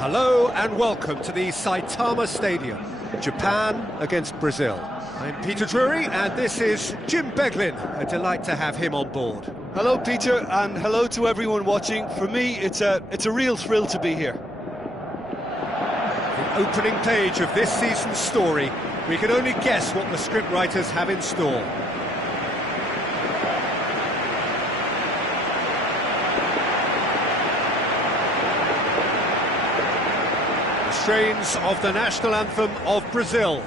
Hello and welcome to the Saitama Stadium, Japan against Brazil. I'm Peter Drury and this is Jim Beglin. A delight to have him on board. Hello Peter, and hello to everyone watching. For me, it's a real thrill to be here. The opening page of this season's story, we can only guess what the scriptwriters have in store. Strains of the national anthem of Brazil.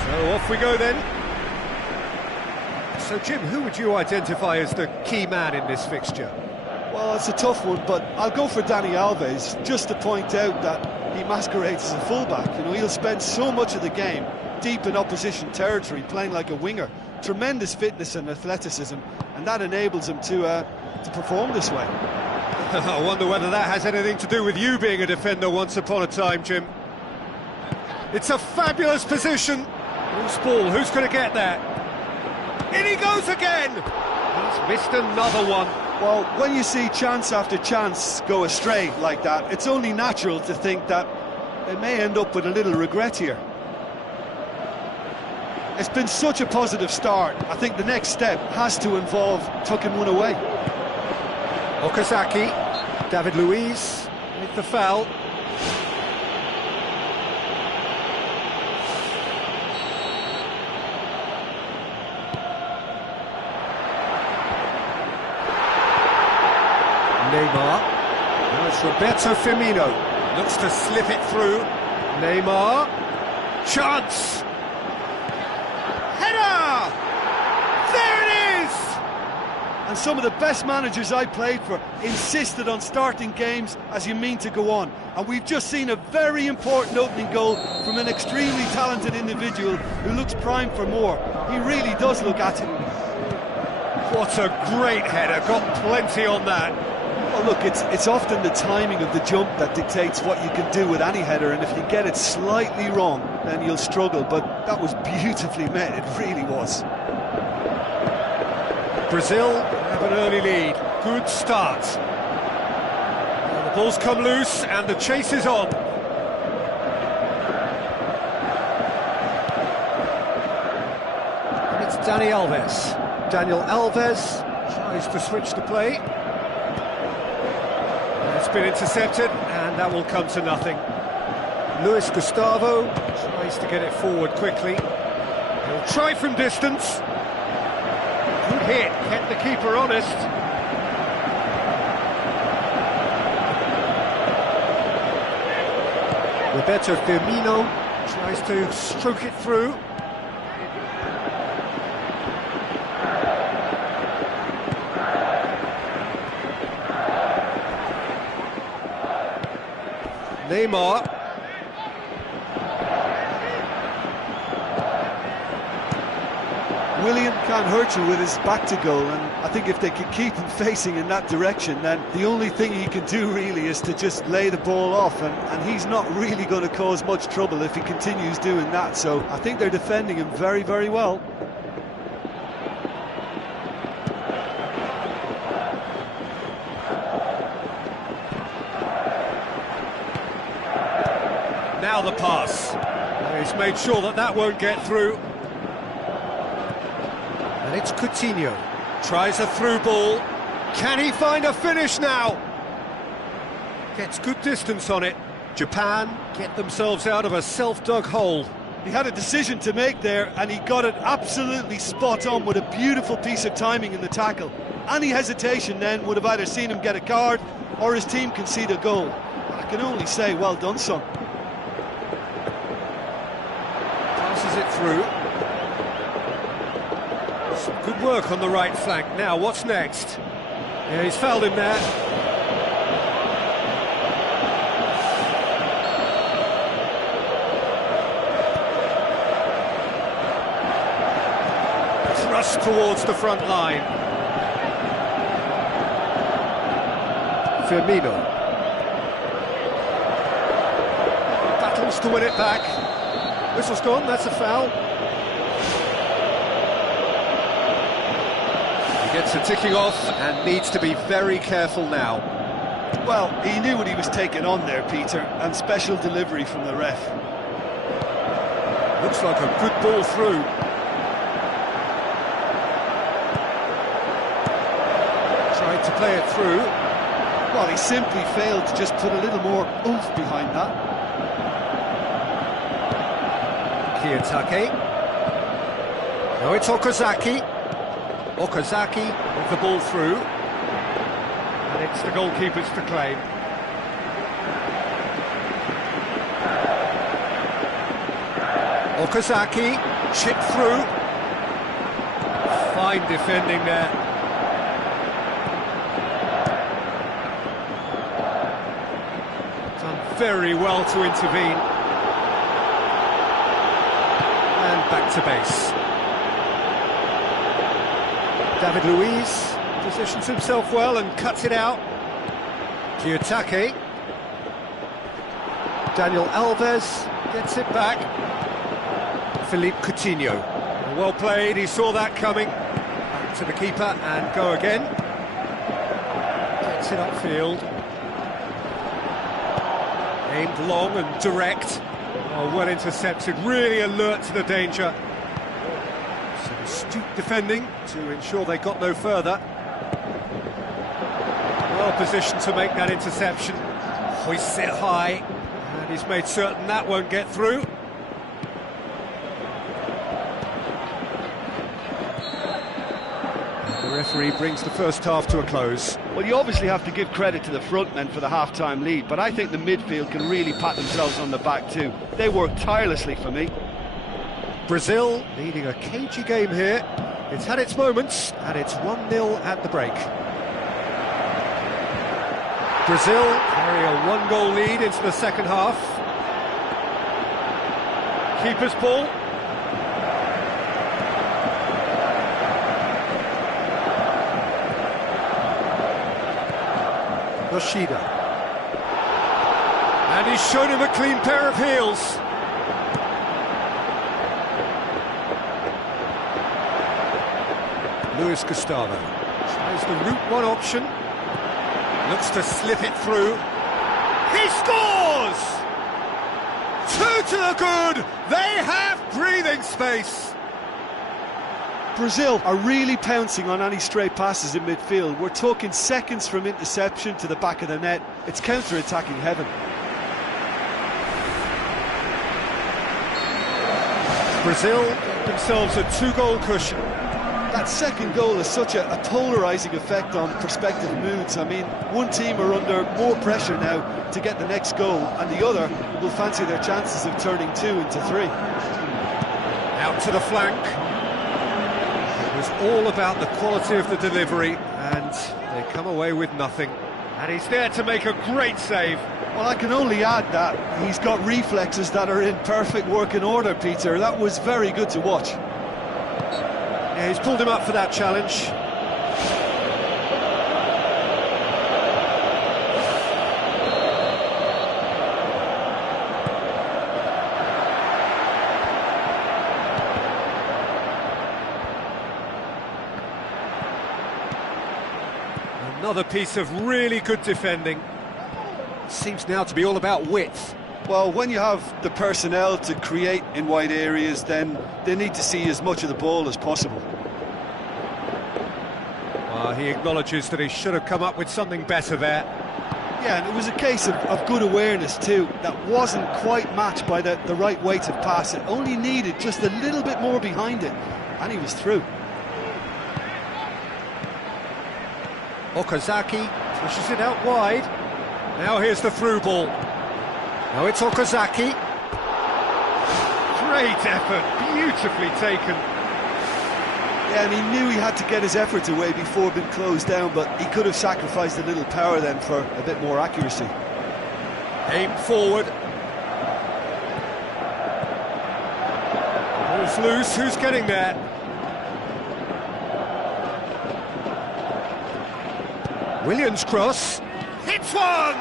So off we go then. So Jim, who would you identify as the key man in this fixture? Well, it's a tough one, but I'll go for Dani Alves, just to point out that he masquerades as a fullback. You know, he'll spend so much of the game deep in opposition territory, playing like a winger. Tremendous fitness and athleticism, and that enables him to perform this way. I wonder whether that has anything to do with you being a defender once upon a time, Jim. It's a fabulous position. Loose ball, who's going to get that? In he goes again! He's missed another one. Well, when you see chance after chance go astray like that, it's only natural to think that they may end up with a little regret here. It's been such a positive start. I think the next step has to involve tucking one away. Okazaki, David Luiz with the foul. Neymar. Now it's Roberto Firmino. Looks to slip it through. Neymar. Chance! Header! There it is! And some of the best managers I played for insisted on starting games as you mean to go on. And we've just seen a very important opening goal from an extremely talented individual who looks primed for more. He really does look at it. What a great header, got plenty on that. Well, look, it's often the timing of the jump that dictates what you can do with any header, and if you get it slightly wrong, then you'll struggle, but that was beautifully made, it really was. Brazil have an early lead, good start. Well, the ball's come loose and the chase is on. And it's Dani Alves. Daniel Alves tries to switch the play. It's been intercepted, and that will come to nothing. Luis Gustavo trying Tries to get it forward quickly. He'll try from distance. Good hit, kept the keeper honest. Roberto Firmino tries to stroke it through. Neymar. Willian can't hurt you with his back to goal, and I think if they can keep him facing in that direction, then the only thing he can do really is to just lay the ball off, and he's not really going to cause much trouble if he continues doing that. So I think they're defending him very, very well. Now the pass. He's made sure that that won't get through. And it's Coutinho. Tries a through ball. Can he find a finish now? Gets good distance on it. Japan get themselves out of a self-dug hole. He had a decision to make there, and he got it absolutely spot on with a beautiful piece of timing in the tackle. Any hesitation then would have either seen him get a card or his team concede a goal. I can only say, well done, son. Passes it through. Some good work on the right flank. Now, what's next? Yeah, he's fouled him there. Thrust towards the front line. Firmino. Battles to win it back. Whistle's gone, that's a foul. He gets a ticking off and needs to be very careful now. Well, he knew what he was taking on there, Peter, and special delivery from the ref. Looks like a good ball through. Tried to play it through. Well, he simply failed to just put a little more oomph behind that. Kiyotake. No, it's Okazaki. Okazaki with the ball through. And it's the goalkeepers to claim. Okazaki, chip through. Fine defending there. Done very well to intervene. And back to base. David Luiz positions himself well and cuts it out. Kiyotake. Daniel Alves gets it back. Philippe Coutinho. Well played, he saw that coming. Back to the keeper and go again. Gets it upfield. Aimed long and direct. Oh, well intercepted, really alert to the danger. Some astute defending to ensure they got no further. Well positioned to make that interception. Hoists it high, and he's made certain that won't get through. The referee brings the first half to a close. Well, you obviously have to give credit to the front men for the half-time lead, but I think the midfield can really pat themselves on the back too. They worked tirelessly for me. Brazil leading a cagey game here. It's had its moments, and it's 1-0 at the break. Brazil carry a one-goal lead into the second half. Keeper's ball. Yoshida. And he's shown him a clean pair of heels. Luis Gustavo tries the route one option. Looks to slip it through. He scores! 2 to the good! They have breathing space! Brazil are really pouncing on any stray passes in midfield. We're talking seconds from interception to the back of the net. It's counter-attacking heaven. Brazil get themselves a 2-goal cushion. That second goal has such a polarising effect on prospective moods. I mean, one team are under more pressure now to get the next goal, and the other will fancy their chances of turning 2 into 3. Out to the flank. It was all about the quality of the delivery, and they come away with nothing. And he's there to make a great save. Well, I can only add that he's got reflexes that are in perfect working order, Peter. That was very good to watch. Yeah, he's pulled him up for that challenge. Another piece of really good defending. Seems now to be all about width. Well, when you have the personnel to create in wide areas, then they need to see as much of the ball as possible. He acknowledges that he should have come up with something better there. Yeah, and it was a case of good awareness too. That wasn't quite matched by the right weight of pass. It only needed just a little bit more behind it, and he was through. Okazaki pushes it out wide. Now here's the through ball. Now it's Okazaki. Great effort, beautifully taken. Yeah, and he knew he had to get his efforts away before being closed down, but he could have sacrificed a little power then for a bit more accuracy. Aim forward. Ball's loose, who's getting there? Williams' cross. Hits one!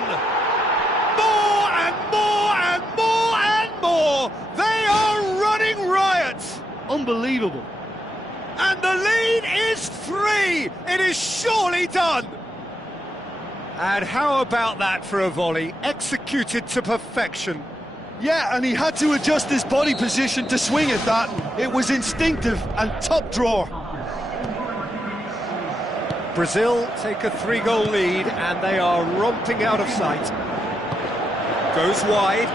More and more and more and more! They are running riot! Unbelievable. And the lead is 3! It is surely done! And how about that for a volley? Executed to perfection. Yeah, and he had to adjust his body position to swing at that. It was instinctive and top drawer. Brazil take a 3-goal lead, and they are romping out of sight. Goes wide.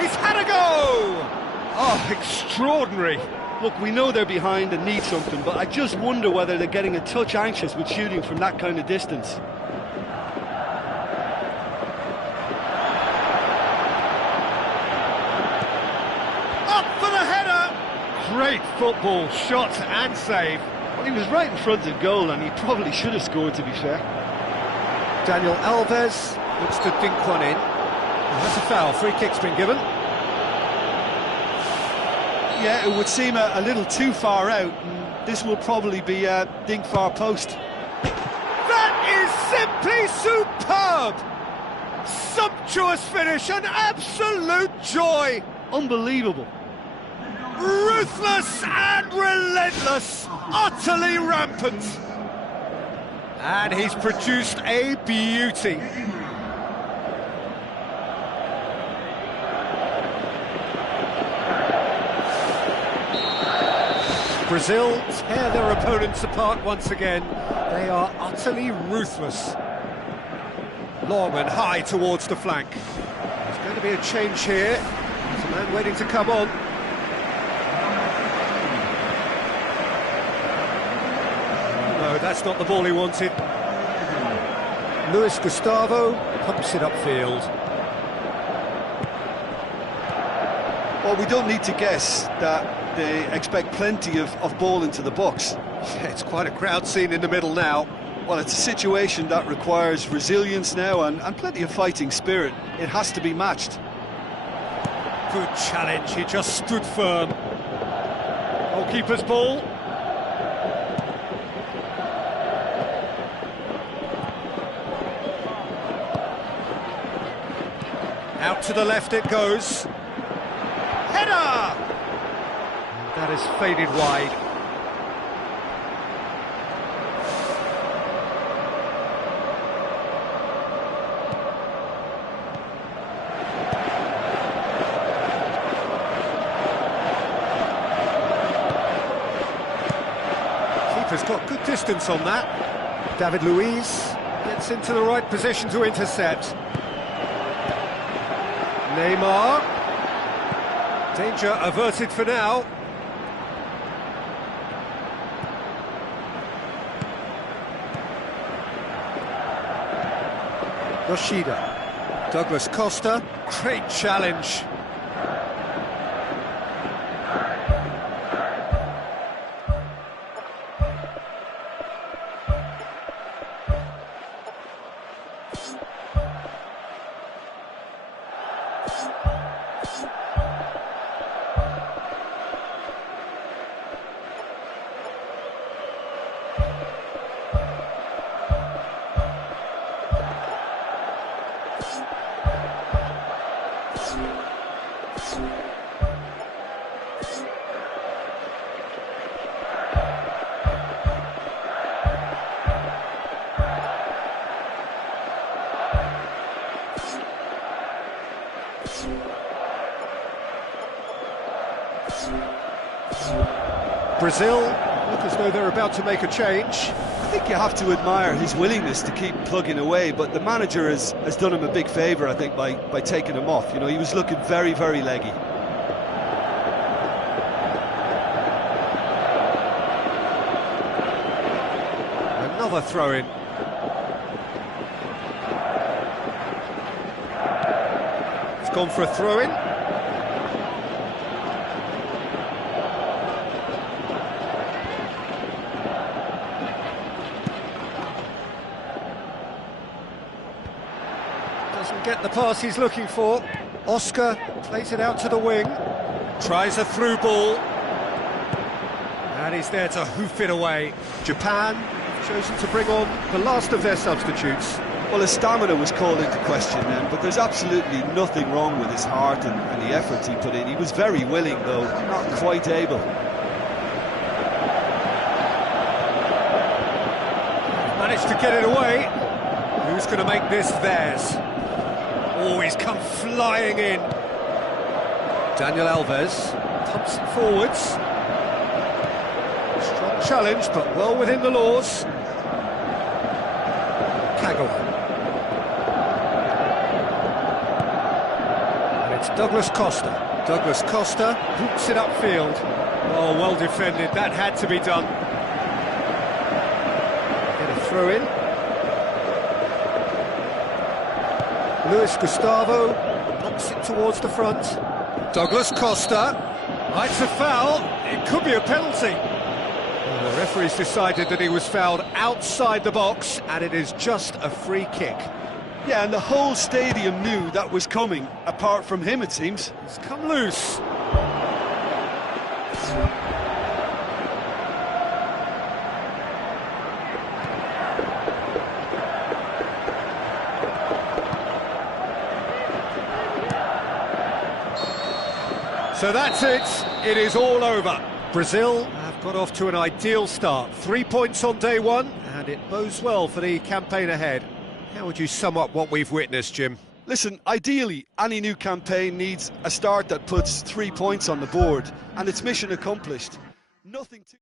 He's had a go! Oh, extraordinary. Look, we know they're behind and need something, but I just wonder whether they're getting a touch anxious with shooting from that kind of distance. Up for the header! Great football, shot and save. Well, he was right in front of goal, and he probably should have scored, to be fair. Daniel Alves looks to dink one in. That's a foul, free kick's been given. Yeah, it would seem a little too far out, and this will probably be a dink far post. That is simply superb! Sumptuous finish, an absolute joy! Unbelievable. Ruthless and relentless, utterly rampant. And he's produced a beauty. Brazil tear their opponents apart once again. They are utterly ruthless. Long and high towards the flank. There's going to be a change here. There's a man waiting to come on. No, that's not the ball he wanted. Luis Gustavo pumps it upfield. Well, we don't need to guess that they expect plenty of ball into the box. Yeah, it's quite a crowd scene in the middle now. Well, it's a situation that requires resilience now and plenty of fighting spirit. It has to be matched. Good challenge, he just stood firm. Goalkeeper's ball. Out to the left it goes. Header! That is faded wide. Keeper's got good distance on that. David Luiz gets into the right position to intercept. Neymar. Danger averted for now. Yoshida. Douglas Costa. Great challenge. Brazil look as though they're about to make a change. I think you have to admire his willingness to keep plugging away, but the manager has done him a big favour, I think, by taking him off. You know, he was looking very, very leggy. Another throw-in. It's gone for a throw-in. Doesn't get the pass he's looking for. Oscar plays it out to the wing. Tries a through ball. And he's there to hoof it away. Japan have chosen to bring on the last of their substitutes. Well, his stamina was called into question then, but there's absolutely nothing wrong with his heart and the efforts he put in. He was very willing, though, not quite able. Managed to get it away. Who's going to make this theirs? Oh, he's come flying in. Daniel Alves pumps it forwards. Strong challenge, but well within the laws. Kagawa. And it's Douglas Costa. Douglas Costa hooks it upfield. Oh, well defended. That had to be done. Get a throw in. Luis Gustavo knocks it towards the front. Douglas Costa. It's a foul. It could be a penalty. Well, the referee's decided that he was fouled outside the box, and it is just a free kick. Yeah, and the whole stadium knew that was coming, apart from him, it seems. It's come loose. So that's it, it is all over. Brazil have got off to an ideal start. 3 points on day one, and it bodes well for the campaign ahead. How would you sum up what we've witnessed, Jim? Listen, ideally, any new campaign needs a start that puts 3 points on the board, and it's mission accomplished. Nothing to...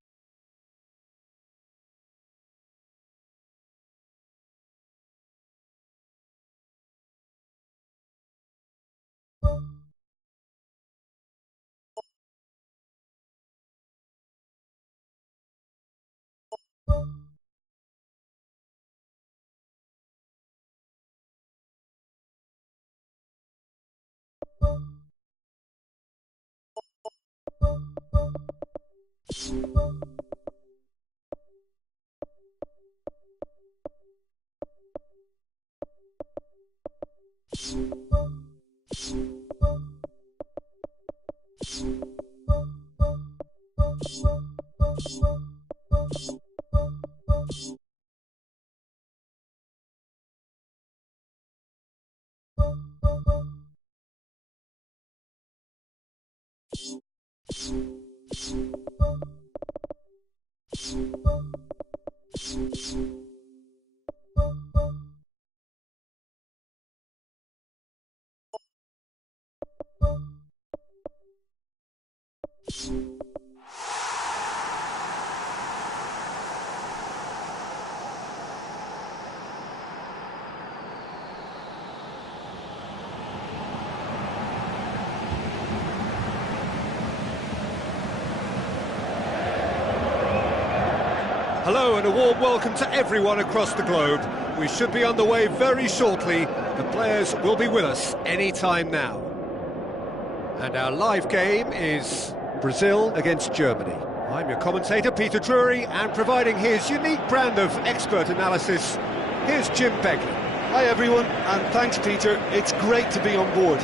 Hello and a warm welcome to everyone across the globe. We should be underway very shortly. The players will be with us any time now. And our live game is Brazil against Germany. I'm your commentator, Peter Drury, and providing his unique brand of expert analysis, here's Jim Begley. Hi everyone, and thanks Peter. It's great to be on board.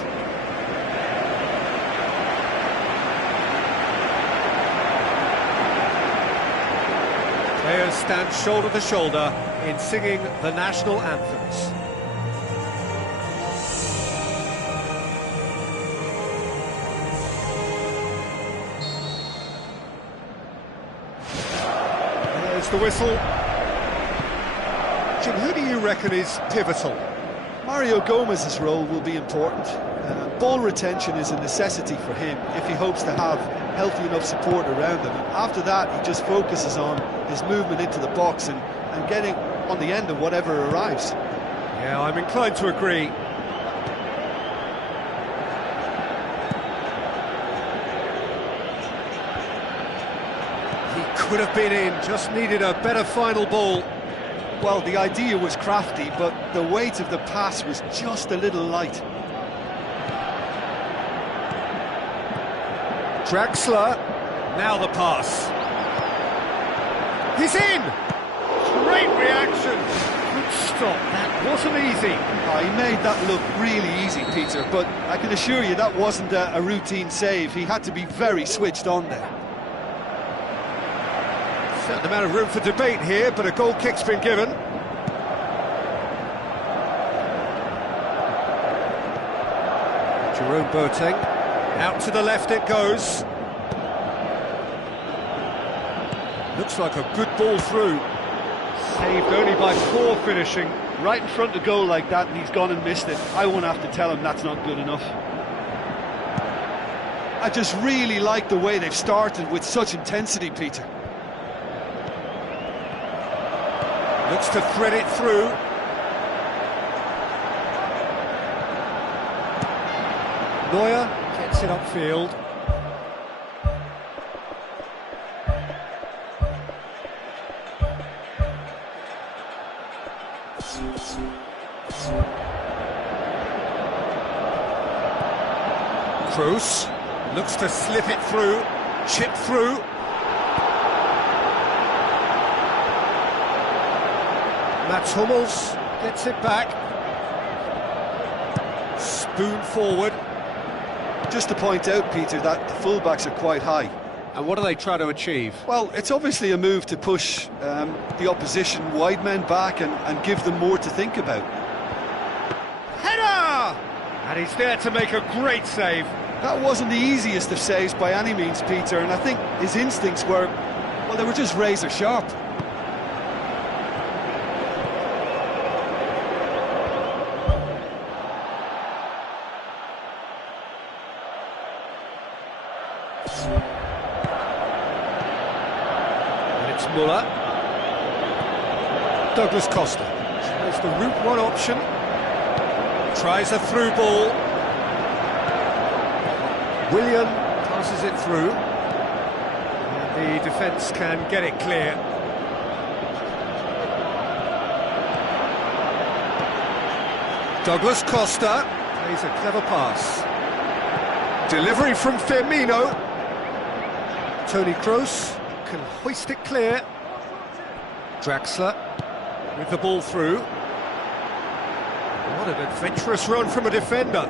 Players stand shoulder to shoulder in singing the national anthems. There's the whistle. Jim, who do you reckon is pivotal? Mario Gomez's role will be important. Ball retention is a necessity for him if he hopes to have healthy enough support around him. And after that, he just focuses on his movement into the box and getting on the end of whatever arrives. Yeah, I'm inclined to agree. He could have been in, just needed a better final ball. Well, the idea was crafty, but the weight of the pass was just a little light. Draxler, now the pass. He's in! Great reaction. Good stop, that wasn't easy. Oh, he made that look really easy, Peter, but I can assure you that wasn't a routine save. He had to be very switched on there. Certain amount of room for debate here, but a goal kick's been given. Jerome Boateng. Out to the left it goes. Looks like a good ball through. Saved only by poor finishing. Right in front of goal like that, and he's gone and missed it. I won't have to tell him that's not good enough. I just really like the way they've started with such intensity, Peter. Looks to thread it through. Neuer gets it upfield. Kroos looks to slip it through, chip through. Mats Hummels gets it back. Spoon forward. Just to point out, Peter, that the fullbacks are quite high. And what do they try to achieve? Well, it's obviously a move to push the opposition wide men back and give them more to think about. Header! And he's there to make a great save. That wasn't the easiest of saves by any means, Peter, and I think his instincts were, well, they were just razor sharp. And it's Muller. Douglas Costa. Tries the route one option. Tries a through ball. Willian passes it through. And the defence can get it clear. Douglas Costa plays a clever pass. Delivery from Firmino. Toni Kroos can hoist it clear. Draxler with the ball through. What an adventurous run from a defender.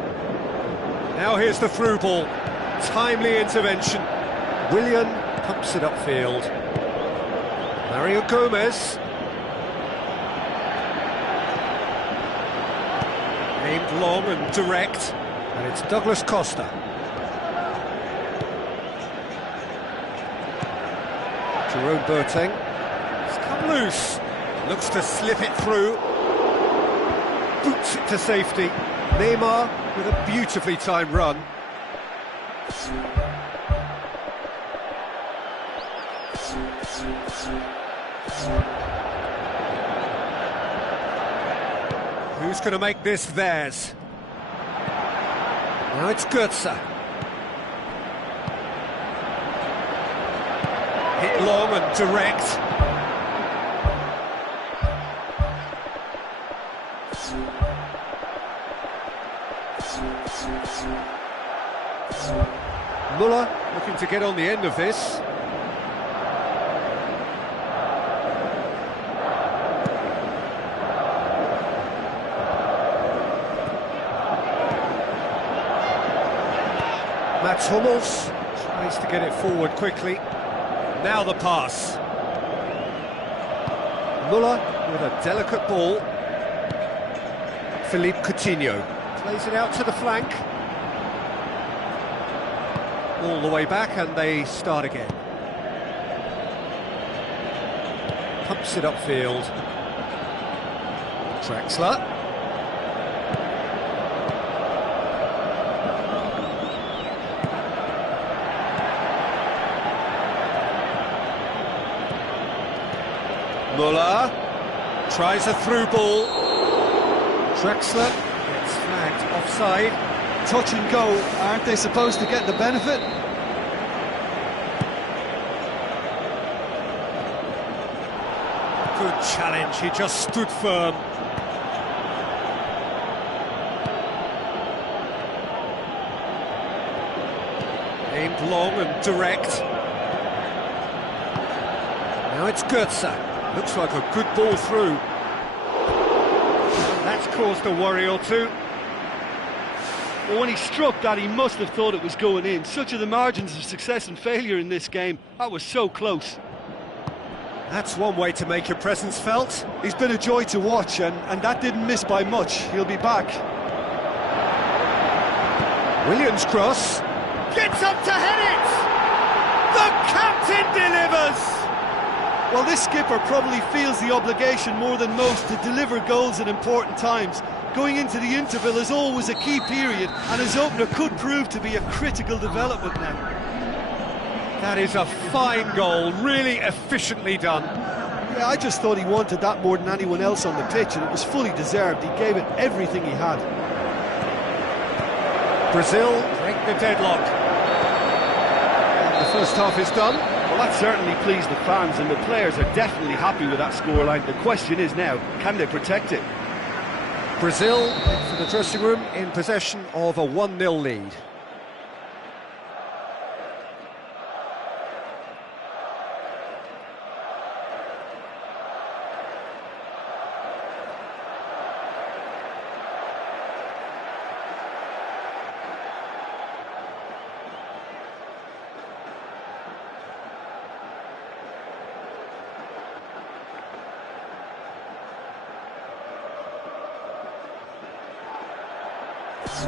Now here's the through ball. Timely intervention. Willian pumps it upfield. Mario Gomez. Aimed long and direct. And it's Douglas Costa. Jerome Boateng. It's come loose. Looks to slip it through. Boots it to safety. Neymar with a beautifully timed run. Who's going to make this theirs? Now it's Götze. Hit long and direct. Muller looking to get on the end of this. Mats Hummels tries to get it forward quickly. Now the pass. Muller with a delicate ball. Philippe Coutinho plays it out to the flank. All the way back, and they start again. Pumps it upfield. Draxler. Muller tries a through ball. Draxler gets flagged offside. Touch and go, aren't they supposed to get the benefit? Good challenge, he just stood firm. Aimed long and direct. Now it's Goetze. Looks like a good ball through. And that's caused a worry or two. Well, when he struck that, he must have thought it was going in. Such are the margins of success and failure in this game. That was so close. That's one way to make your presence felt. He's been a joy to watch, and that didn't miss by much. He'll be back. Williams' cross. Gets up to head it! The captain delivers! Well, this skipper probably feels the obligation more than most to deliver goals at important times. Going into the interval is always a key period, and his opener could prove to be a critical development now. That is a fine goal, really efficiently done. Yeah, I just thought he wanted that more than anyone else on the pitch, and it was fully deserved. He gave it everything he had. Brazil break the deadlock. The first half is done. Well, that certainly pleased the fans, and the players are definitely happy with that scoreline. The question is now, can they protect it? Brazil for the dressing room in possession of a 1-0 lead. It's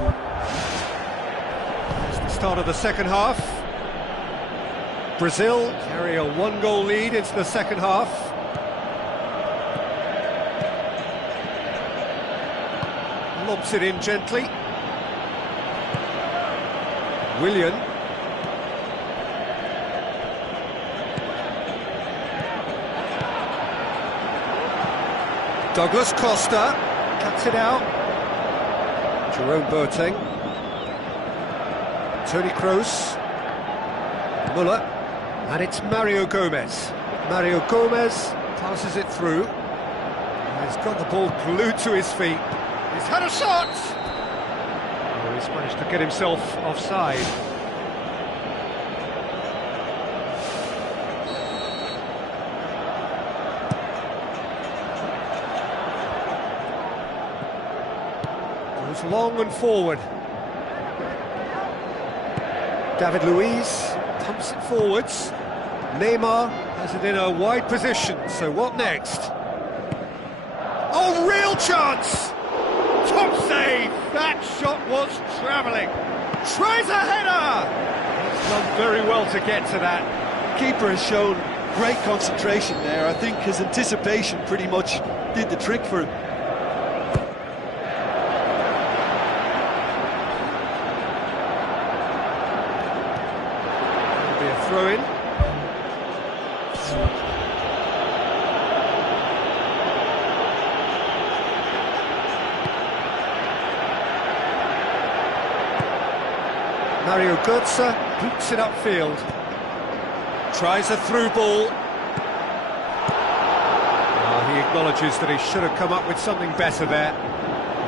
the start of the second half. Brazil carry a 1-goal lead into the second half. Lobs it in gently. Willian. Douglas Costa cuts it out. Jerome Boateng, Toni Kroos, Muller, and it's Mario Gomez. Mario Gomez passes it through. He's got the ball glued to his feet. He's had a shot! Oh, he's managed to get himself offside. Long and forward. David Luiz pumps it forwards. Neymar has it in a wide position, so what next? Oh, real chance! Top save! That shot was travelling. Tries a header! He's done very well to get to that. Keeper has shown great concentration there. I think his anticipation pretty much did the trick for him. Throw in. Mario Götze boots it upfield. Tries a through ball. Oh, he acknowledges that he should have come up with something better there.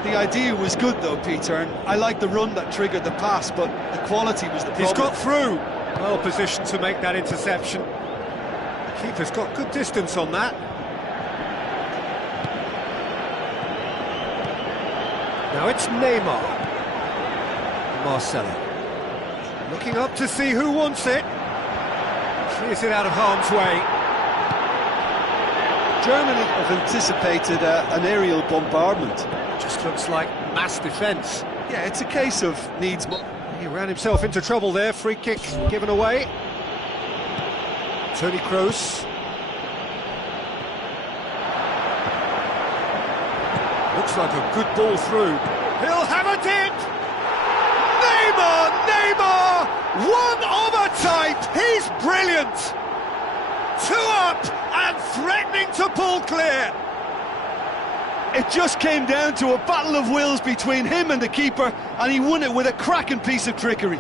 The idea was good though, Peter, and I like the run that triggered the pass, but the quality was the problem. He's got through. Well positioned to make that interception. Keeper's got good distance on that. Now it's Neymar. Marcelo. Looking up to see who wants it. Clears it out of harm's way. Germany have anticipated an aerial bombardment. Just looks like mass defence. Yeah, it's a case of needs more. He ran himself into trouble there. Free kick given away. Toni Kroos. Looks like a good ball through. He'll have a dip! Neymar! One of a type! He's brilliant! Two up and threatening to pull clear. It just came down to a battle of wills between him and the keeper, and he won it with a cracking piece of trickery.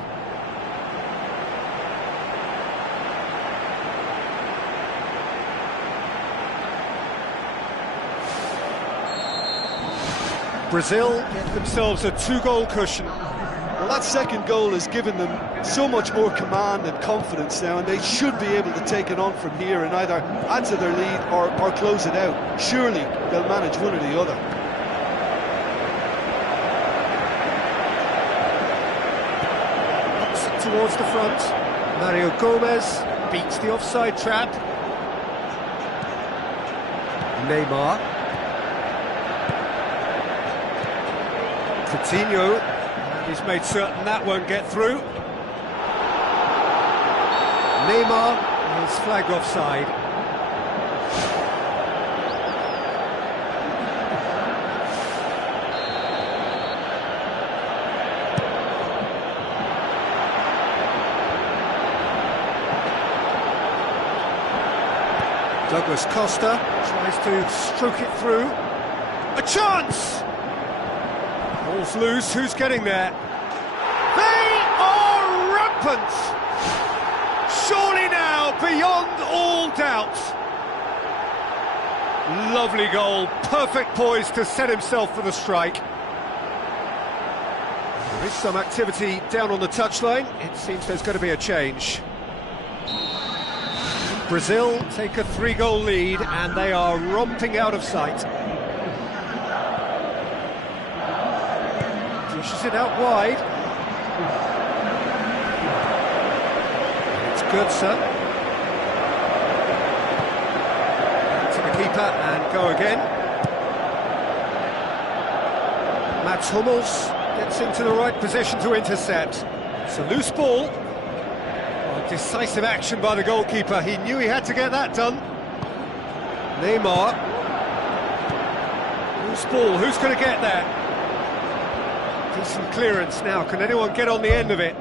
Brazil get themselves a two-goal cushion. Well, that second goal has given them so much more command and confidence now, and they should be able to take it on from here and either add to their lead or close it out. Surely they'll manage one or the other. Ups it towards the front. Mario Gomez beats the offside trap. Neymar. Coutinho, and he's made certain that won't get through. Neymar is flagged offside. Douglas Costa tries to stroke it through. A chance! Ball's loose, who's getting there? They are rampant! Surely now, beyond all doubt. Lovely goal, perfect poise to set himself for the strike. There is some activity down on the touchline. It seems there's going to be a change. Brazil take a 3-goal lead and they are romping out of sight. Pushes it out wide. It's Götze. To the keeper and go again. Mats Hummels gets into the right position to intercept. It's a loose ball. Well, decisive action by the goalkeeper. He knew he had to get that done. Neymar. Loose ball. Who's going to get there? Decent clearance now. Can anyone get on the end of it?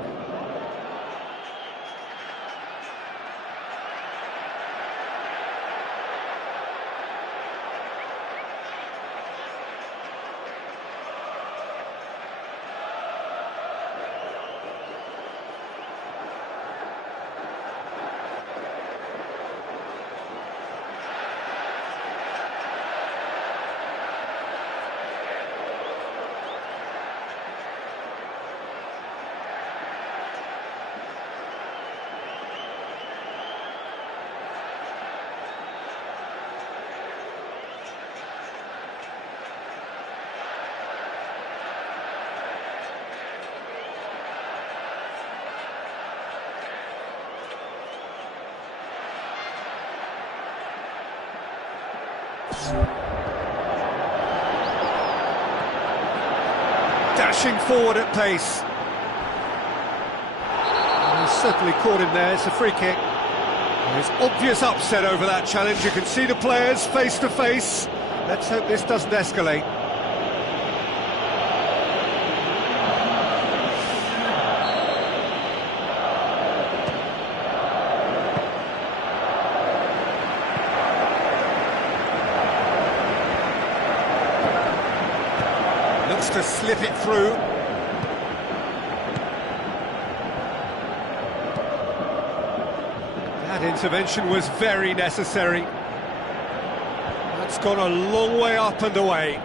Dashing forward at pace. He's certainly caught him there. It's a free kick. There's obvious upset over that challenge. You can see the players face to face. Let's hope this doesn't escalate. To slip it through. That intervention was very necessary. That's gone a long way up and away.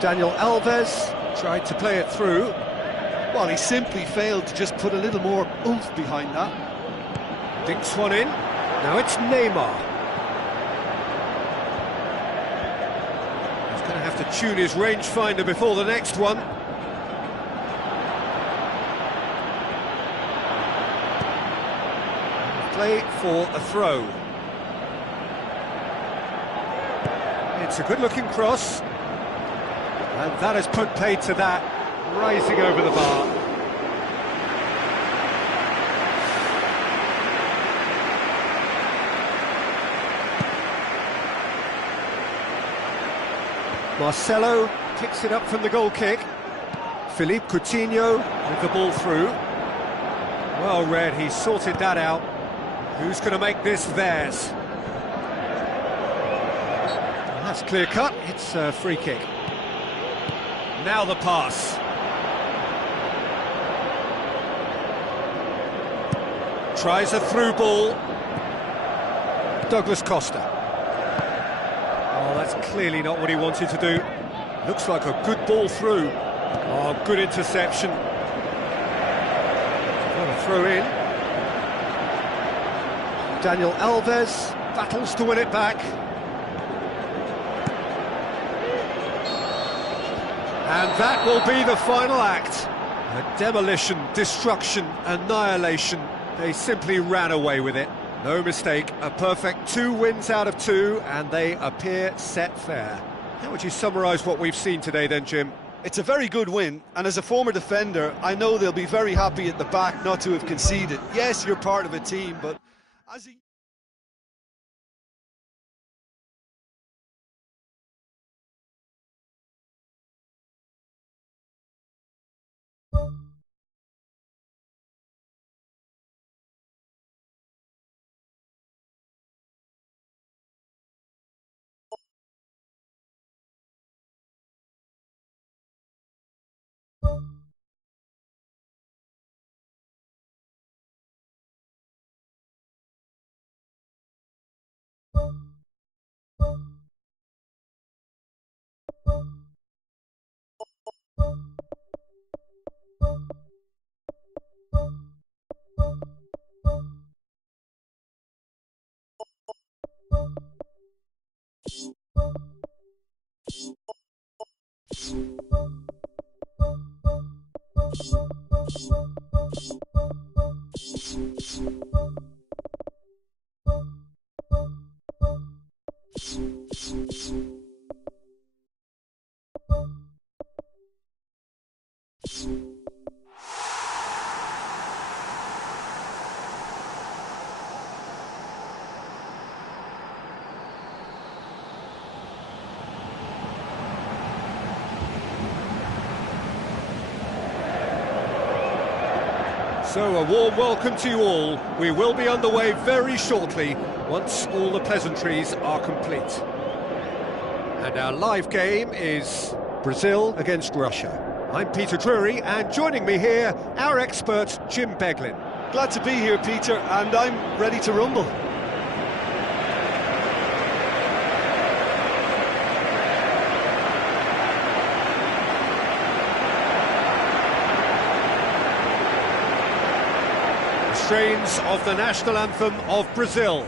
Daniel Alves tried to play it through. Well, he simply failed to just put a little more oomph behind that. Dinks one in. Now it's Neymar. He's going to have to tune his rangefinder before the next one. Play for a throw. It's a good-looking cross. And that has put paid to that, rising over the bar. Marcelo picks it up from the goal kick. Philippe Coutinho with the ball through. Well read, he sorted that out. Who's going to make this theirs? Well, that's clear cut, it's a free kick. Now the pass. Tries a through ball. Douglas Costa. Oh, that's clearly not what he wanted to do. Looks like a good ball through. Oh, good interception. Got a throw in. Daniel Alves battles to win it back. And that will be the final act. A demolition, destruction, annihilation. They simply ran away with it. No mistake, a perfect 2 wins out of 2, and they appear set fair. How would you summarise what we've seen today then, Jim? It's a very good win, and as a former defender, I know they'll be very happy at the back not to have conceded. Yes, you're part of a team, but as he... So a warm welcome to you all. We will be underway very shortly once all the pleasantries are complete. And our live game is Brazil against Russia. I'm Peter Drury, and joining me here, our expert Jim Beglin. Glad to be here, Peter, and I'm ready to rumble. Strains of the national anthem of Brazil.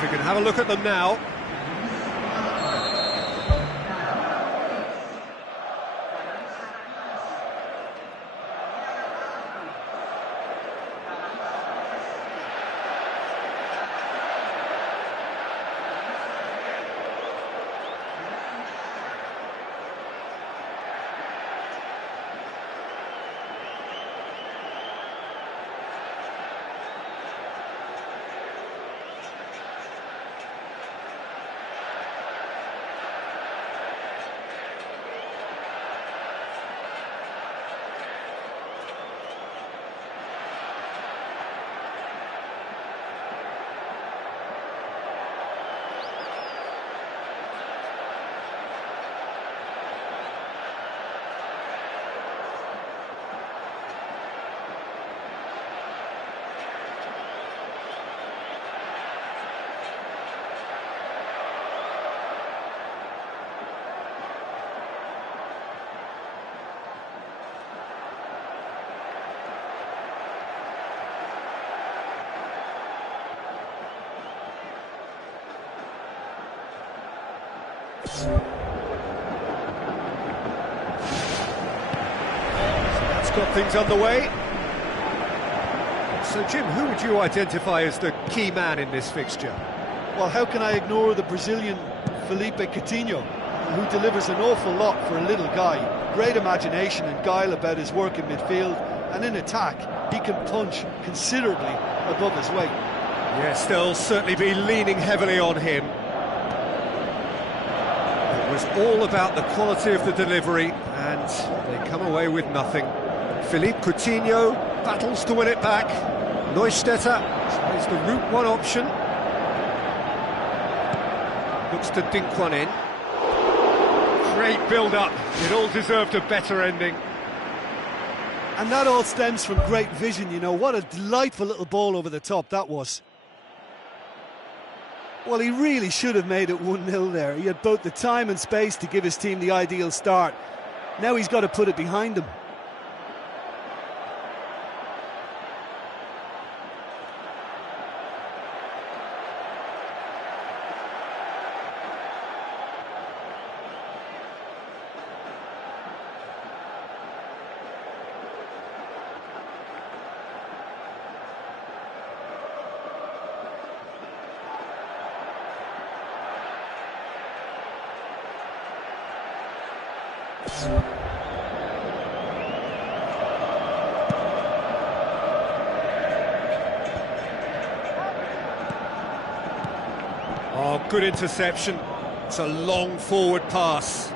We can have a look at them now. That's got things underway. So, Jim, who would you identify as the key man in this fixture? Well, how can I ignore the Brazilian Felipe Coutinho, who delivers an awful lot for a little guy. Great imagination and guile about his work in midfield, and in attack, he can punch considerably above his weight. Yes, they'll certainly be leaning heavily on him. It was all about the quality of the delivery, and they come away with nothing. Felipe Coutinho battles to win it back. Neustetter is the route one option. Looks to dink one in. Great build-up. It all deserved a better ending. And that all stems from great vision, you know. What a delightful little ball over the top that was. Well, he really should have made it 1-0 there. He had both the time and space to give his team the ideal start. Now he's got to put it behind him. Oh, good interception. It's a long forward pass.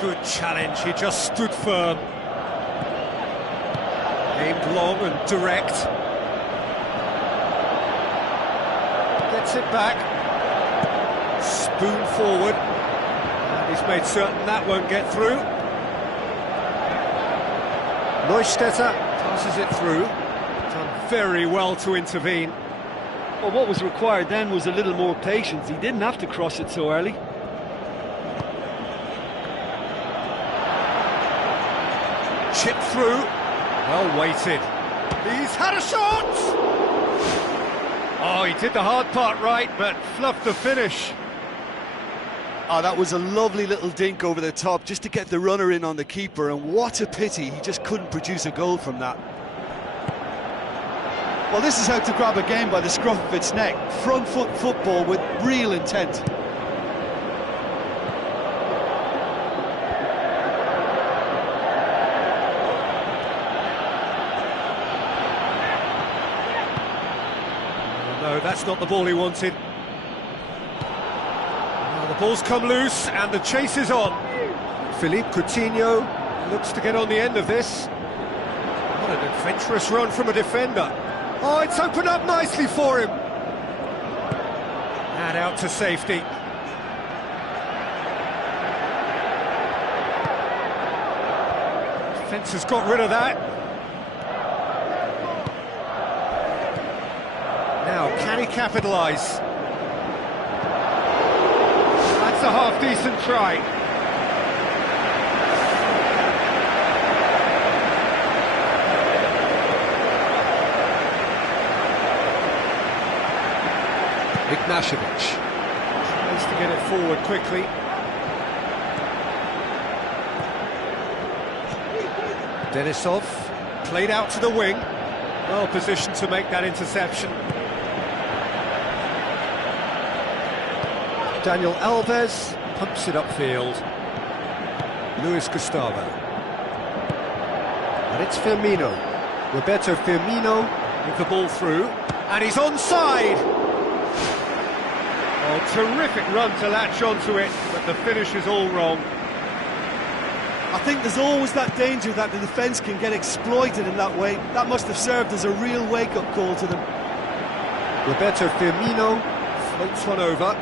Good challenge, he just stood firm. Aimed long and direct. Gets it back. Spoon forward. And he's made certain that won't get through. Neustetter passes it through. Done very well to intervene. Well, what was required then was a little more patience. He didn't have to cross it so early. Chip through. Well weighted. He's had a shot! Oh, he did the hard part right, but fluffed the finish. Oh, that was a lovely little dink over the top just to get the runner in on the keeper, and what a pity he just couldn't produce a goal from that. Well, this is how to grab a game by the scruff of its neck. Front foot football with real intent. No, that's not the ball he wanted. The ball's come loose and the chase is on. Felipe Coutinho looks to get on the end of this. What an adventurous run from a defender. Oh, it's opened up nicely for him. And out to safety. Defence has got rid of that. Now, can he capitalise? That's a half-decent try. Ignashevich tries to get it forward quickly. Denisov played out to the wing, well positioned to make that interception. Daniel Alves pumps it upfield. Luis Gustavo. And it's Firmino. Roberto Firmino with the ball through. And he's onside! Oh, terrific run to latch onto it, but the finish is all wrong. I think there's always that danger that the defence can get exploited in that way. That must have served as a real wake-up call to them. Roberto Firmino floats one over.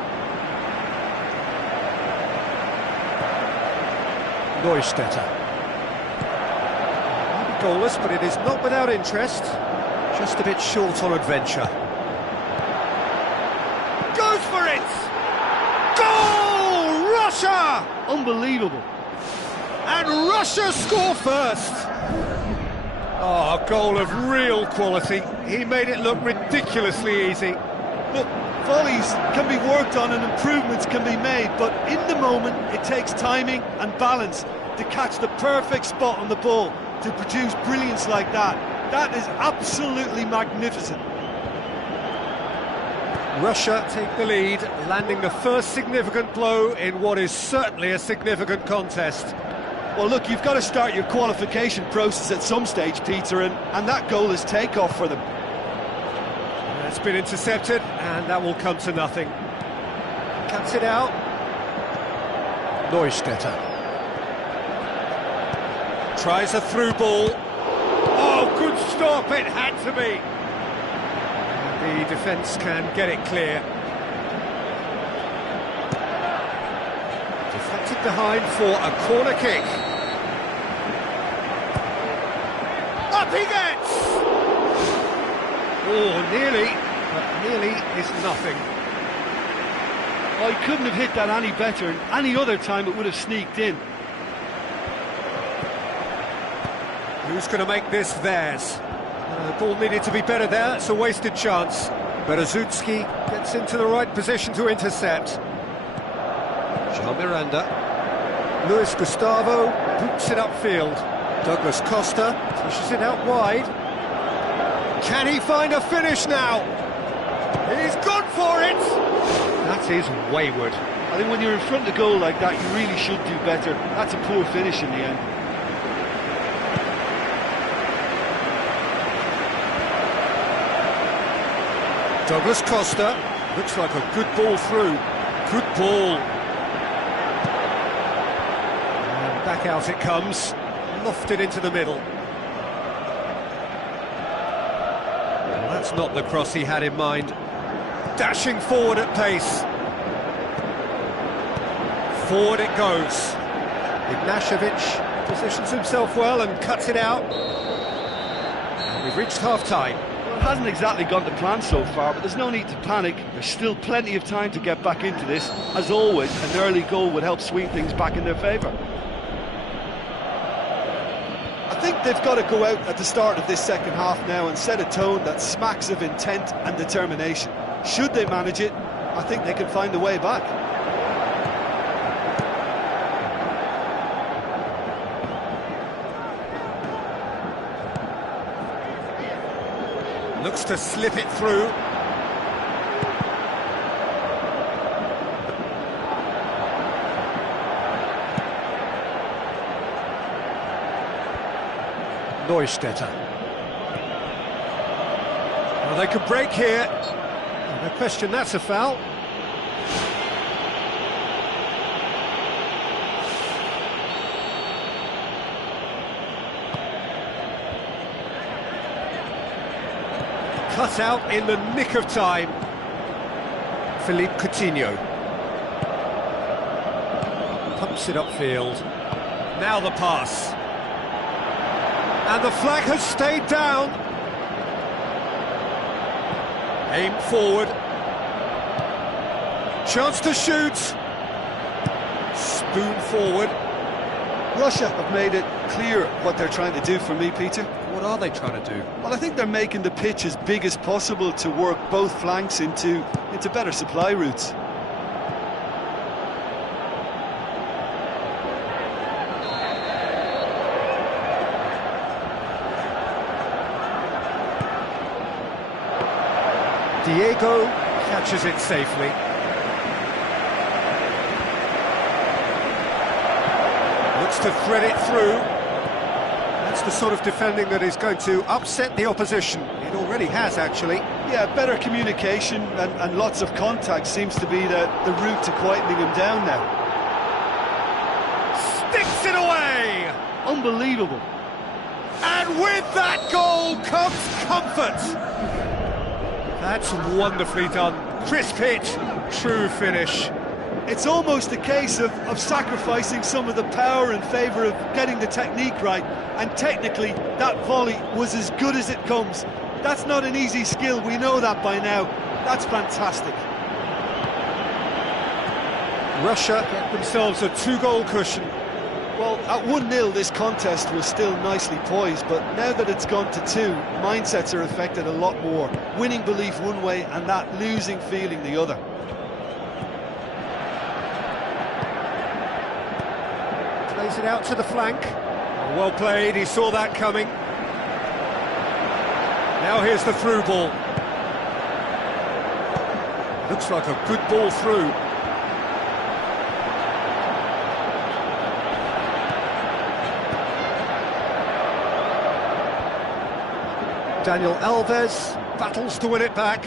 Neustetter. Maybe goalless, but it is not without interest. Just a bit short on adventure. Goes for it! Goal! Russia! Unbelievable. And Russia score first! Oh, a goal of real quality. He made it look ridiculously easy. Look, volleys can be worked on and improvements can be made, but in the moment it takes timing and balance to catch the perfect spot on the ball to produce brilliance like that. That is absolutely magnificent. Russia take the lead, landing the first significant blow in what is certainly a significant contest. Well, look, you've got to start your qualification process at some stage, Peter, and that goal is takeoff for them. It's been intercepted, and that will come to nothing. Cuts it out. Neustädter. Tries a through ball. Oh, good stop, it had to be. And the defence can get it clear. Deflected behind for a corner kick. Up he gets! Oh, nearly, but nearly is nothing. Oh, he couldn't have hit that any better, and any other time it would have sneaked in. Who's going to make this theirs? The ball needed to be better there, it's a wasted chance. Berezutski gets into the right position to intercept. Jean Miranda. Luis Gustavo boots it upfield. Douglas Costa pushes it out wide. Can he find a finish now? He's gone for it! That is wayward. I think when you're in front of the goal like that, you really should do better. That's a poor finish in the end. Douglas Costa, looks like a good ball through. Good ball. And back out it comes, lofted into the middle. Well, that's not the cross he had in mind. Dashing forward at pace. Forward it goes. Ignashevich positions himself well and cuts it out. And we've reached half-time. Well, it hasn't exactly gone to plan so far, but there's no need to panic. There's still plenty of time to get back into this. As always, an early goal would help swing things back in their favour. I think they've got to go out at the start of this second half now and set a tone that smacks of intent and determination. Should they manage it, I think they can find a way back. Looks to slip it through. Neustädter. Well, they could break here. No question that's a foul. Cut out in the nick of time. Philippe Coutinho. Pumps it upfield. Now the pass. And the flag has stayed down. Aim forward. Chance to shoot. Spoon forward. Russia have made it clear what they're trying to do for me, Peter. What are they trying to do? Well, I think they're making the pitch as big as possible to work both flanks into better supply routes. Diego catches it safely. Looks to thread it through. That's the sort of defending that is going to upset the opposition. It already has, actually. Yeah, better communication and lots of contact seems to be the route to quietening him down now. Sticks it away! Unbelievable. And with that goal comes comfort. That's wonderfully done. Crisp hit, true finish. It's almost a case of sacrificing some of the power in favour of getting the technique right, and technically that volley was as good as it comes. That's not an easy skill, we know that by now. That's fantastic. Russia get themselves a 2-goal cushion. Well, at 1-0 this contest was still nicely poised, but now that it's gone to 2, mindsets are affected a lot more. Winning belief one way and that losing feeling the other. Plays it out to the flank. Well played, he saw that coming. Now here's the through ball. Looks like a good ball through. Daniel Alves battles to win it back.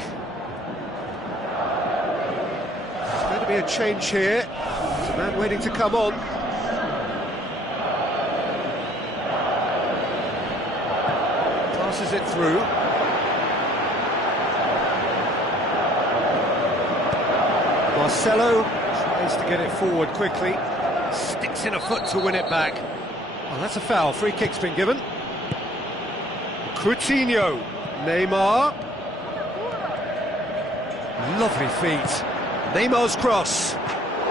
There's going to be a change here. There's a man waiting to come on. Passes it through. Marcelo tries to get it forward quickly. Sticks in a foot to win it back. Well, that's a foul. Free kick's been given. Coutinho, Neymar. Lovely feet. Neymar's cross.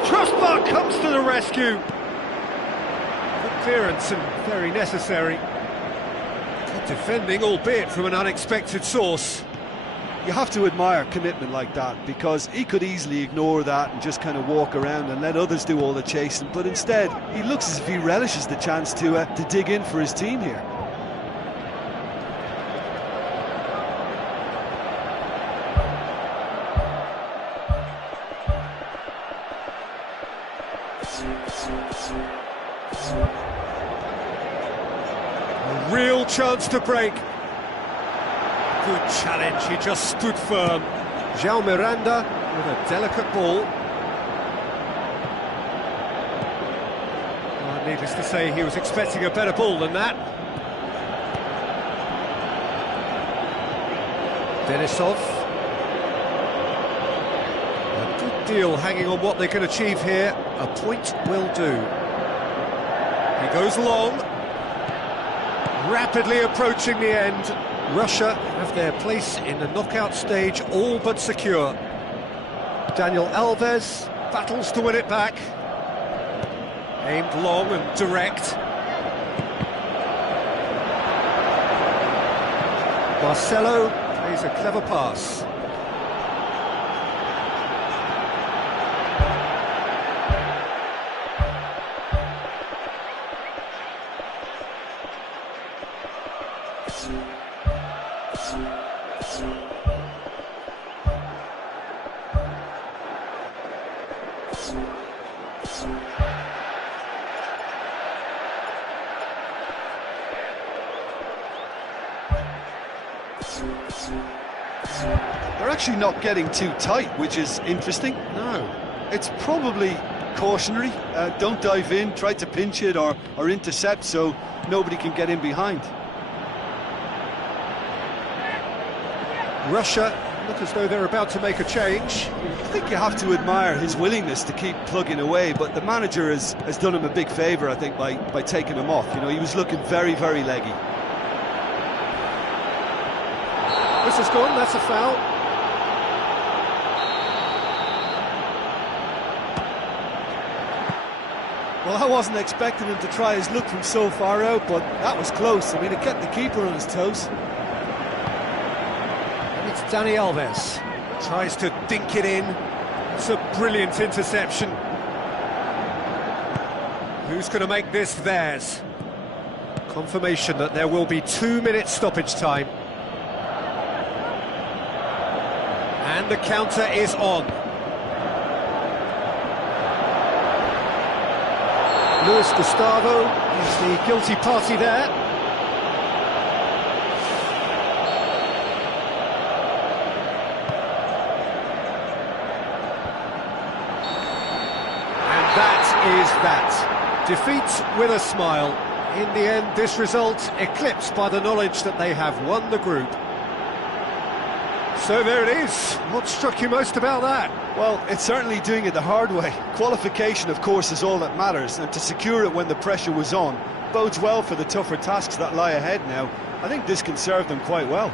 Crossbar comes to the rescue. Good clearance and very necessary. Good defending, albeit from an unexpected source. You have to admire commitment like that, because he could easily ignore that and just kind of walk around and let others do all the chasing, but instead he looks as if he relishes the chance to dig in for his team here. A real chance to break. Good challenge, he just stood firm. João Miranda with a delicate ball. Well, needless to say, he was expecting a better ball than that. Denisov. A good deal hanging on what they can achieve here. A point will do. He goes long. Rapidly approaching the end. Russia have their place in the knockout stage all but secure. Daniel Alves battles to win it back. Aimed long and direct. Marcelo plays a clever pass. They're actually not getting too tight, which is interesting. No. It's probably cautionary. Don't dive in, try to pinch it or intercept so nobody can get in behind. Russia look as though they're about to make a change. I think you have to admire his willingness to keep plugging away, but the manager has done him a big favour, I think, by taking him off. You know, he was looking very, very leggy. This has gone, that's a foul. Well, I wasn't expecting him to try his luck from so far out, but that was close. I mean, it kept the keeper on his toes. And it's Dani Alves. Tries to dink it in. It's a brilliant interception. Who's going to make this theirs? Confirmation that there will be 2 minutes stoppage time. And the counter is on. Luis Gustavo is the guilty party there. And that is that. Defeat with a smile. In the end, this result eclipsed by the knowledge that they have won the group. So there it is. What struck you most about that? Well, it's certainly doing it the hard way. Qualification, of course, is all that matters, and to secure it when the pressure was on bodes well for the tougher tasks that lie ahead now. I think this can serve them quite well.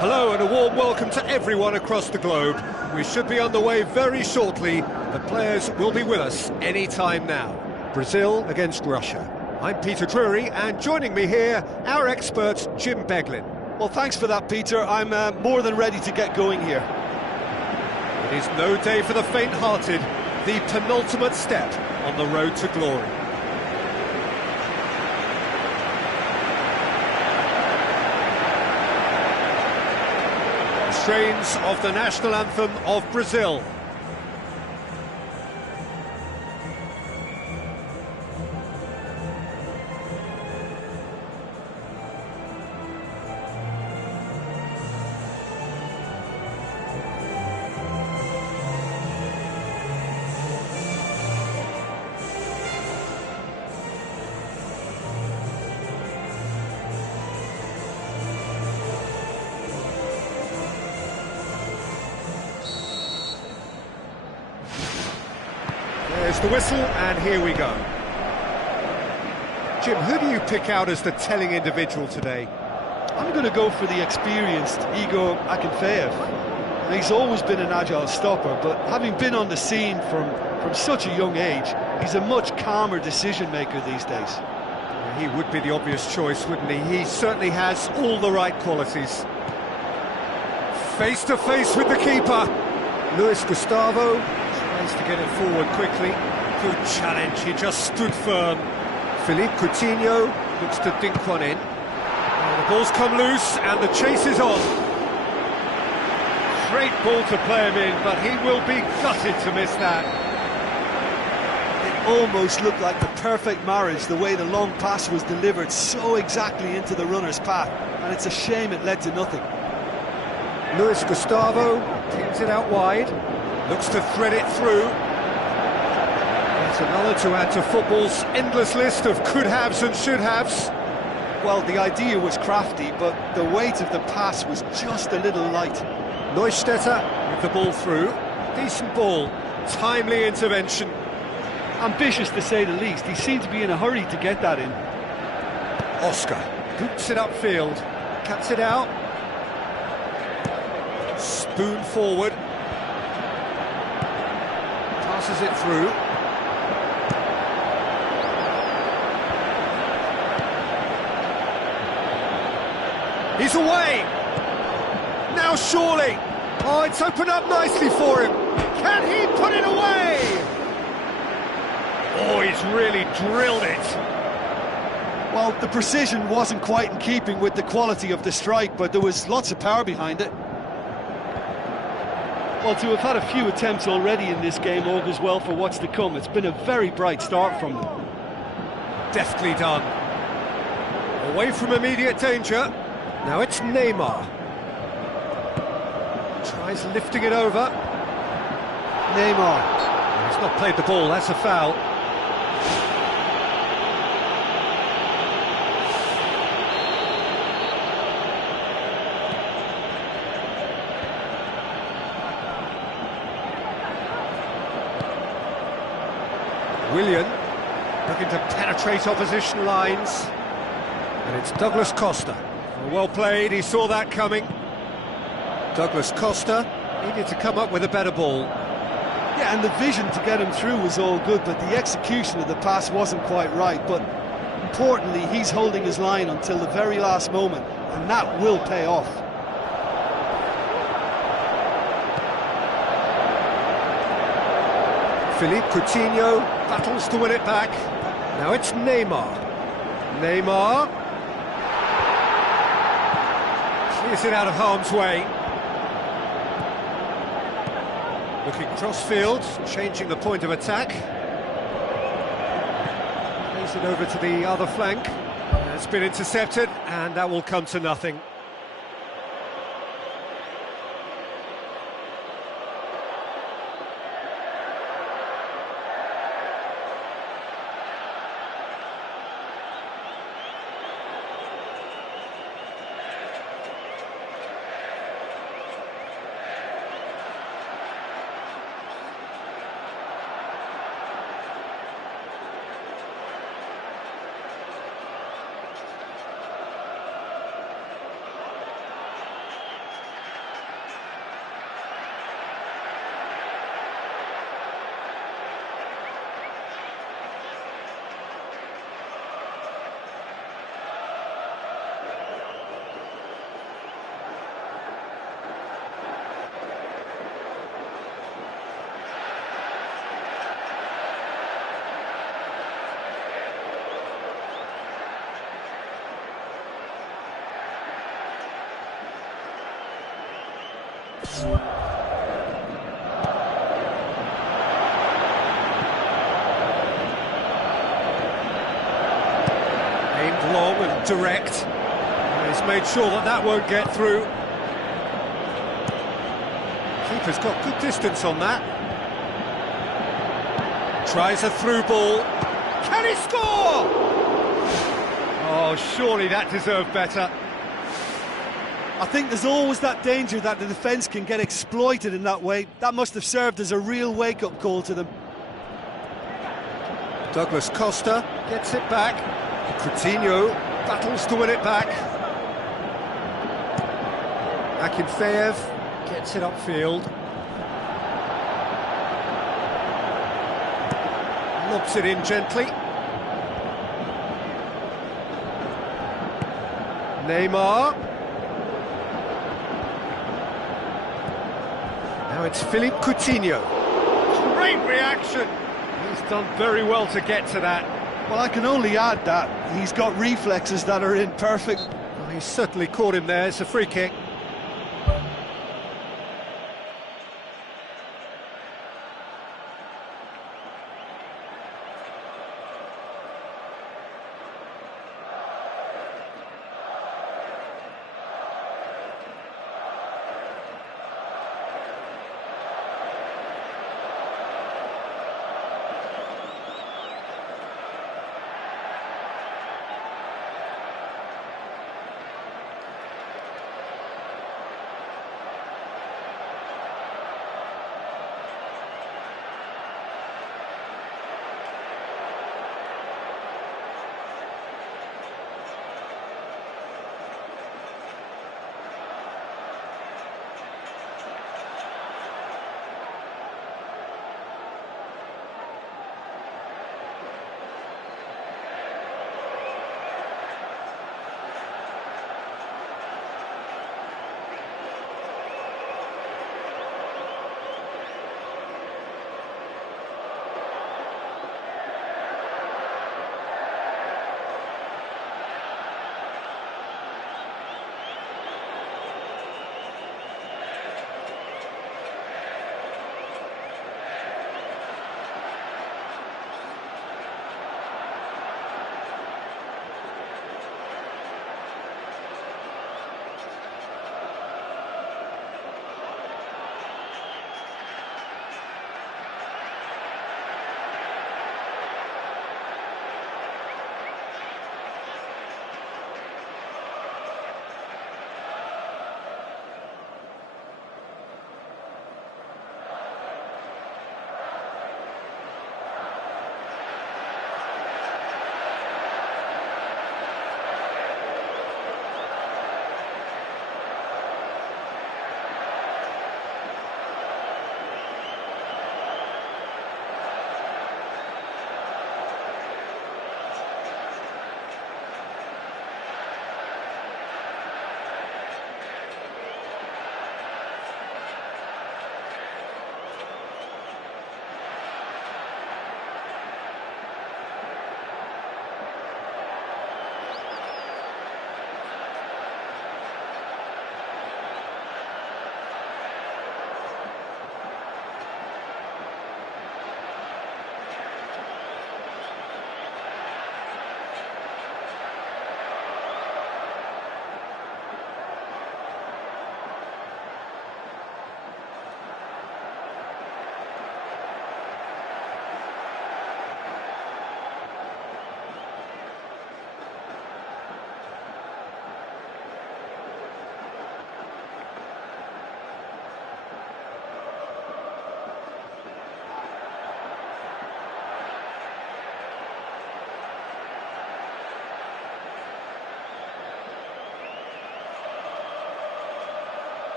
Hello and a warm welcome to everyone across the globe. We should be on the way very shortly. The players will be with us any time now. Brazil against Russia. I'm Peter Drury, and joining me here, our expert Jim Beglin. Well, thanks for that, Peter. I'm more than ready to get going here. It is no day for the faint-hearted, the penultimate step on the road to glory. Strains of the national anthem of Brazil. There's the whistle, and here we go. Jim, who do you pick out as the telling individual today? I'm going to go for the experienced Igor Akinfeev. He's always been an agile stopper, but having been on the scene from such a young age, he's a much calmer decision-maker these days. He would be the obvious choice, wouldn't he? He certainly has all the right qualities. Face-to-face with the keeper. Luis Gustavo tries to get it forward quickly. Good challenge, he just stood firm. Philippe Coutinho looks to dink one in. The ball's come loose and the chase is on. Great ball to play him in, but he will be gutted to miss that. It almost looked like the perfect marriage, the way the long pass was delivered so exactly into the runner's path, and it's a shame it led to nothing. Luis Gustavo teams it out wide, looks to thread it through. It's another to add to football's endless list of could-haves and should-haves. Well, the idea was crafty, but the weight of the pass was just a little light. Neustetter with the ball through. Decent ball, timely intervention. Ambitious to say the least. He seemed to be in a hurry to get that in. Oscar boots it upfield, cuts it out. Spoon forward. Passes it through. He's away! Now surely! Oh, it's opened up nicely for him. Can he put it away? Oh, he's really drilled it. Well, the precision wasn't quite in keeping with the quality of the strike, but there was lots of power behind it. Well, to have had a few attempts already in this game augurs well for what's to come. It's been a very bright start from them. Deftly done. Away from immediate danger. Now it's Neymar. Tries lifting it over. Neymar. He's not played the ball, that's a foul. Willian looking to penetrate opposition lines. And it's Douglas Costa. Well played, he saw that coming. Douglas Costa needed to come up with a better ball. Yeah, and the vision to get him through was all good, but the execution of the pass wasn't quite right. But importantly, he's holding his line until the very last moment, and that will pay off. Philippe Coutinho battles to win it back. Now it's Neymar. Neymar clears it out of harm's way. Looking cross-field, changing the point of attack. Plays it over to the other flank. It's been intercepted, and that will come to nothing. Aimed long and direct. And he's made sure that that won't get through. Keeper's got good distance on that. Tries a through ball. Can he score? Oh, surely that deserved better. I think there's always that danger that the defence can get exploited in that way. That must have served as a real wake-up call to them. Douglas Costa gets it back. Coutinho battles to win it back. Akinfeev gets it upfield. Lobs it in gently. Neymar. Now it's Philippe Coutinho. Great reaction. He's done very well to get to that. Well, I can only add that he's got reflexes that are in perfect. Well, he's certainly caught him there. It's a free kick.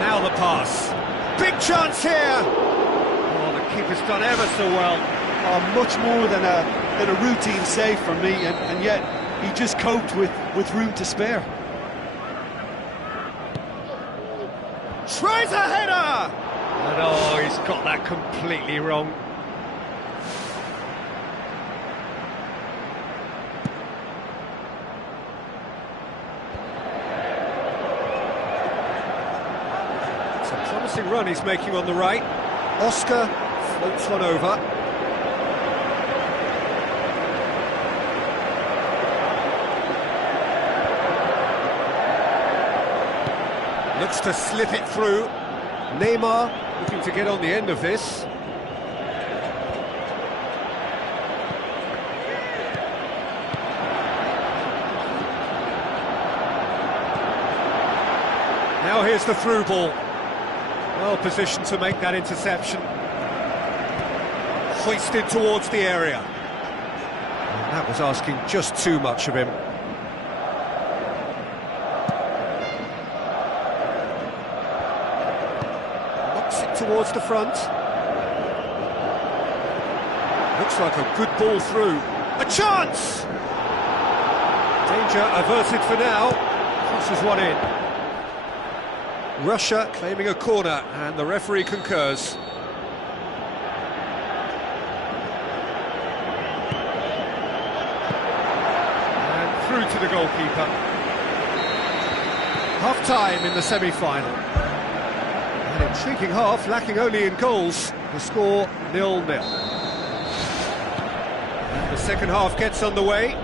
Now the pass. Big chance here. Oh, the keeper's done ever so well. Much more than a routine save for me, and yet he just coped with room to spare. Tries a header! And oh, he's got that completely wrong. It's a promising run he's making on the right. Oscar floats one over. Looks to slip it through. Neymar looking to get on the end of this. Now here's the through ball. Well positioned to make that interception. Hoisted towards the area. And that was asking just too much of him. Towards the front. Looks like a good ball through. A chance! Danger averted for now. Crosses one in. Russia claiming a corner, and the referee concurs. And through to the goalkeeper. Half-time in the semi-final. An intriguing half, lacking only in goals. The score 0-0. And the second half gets underway.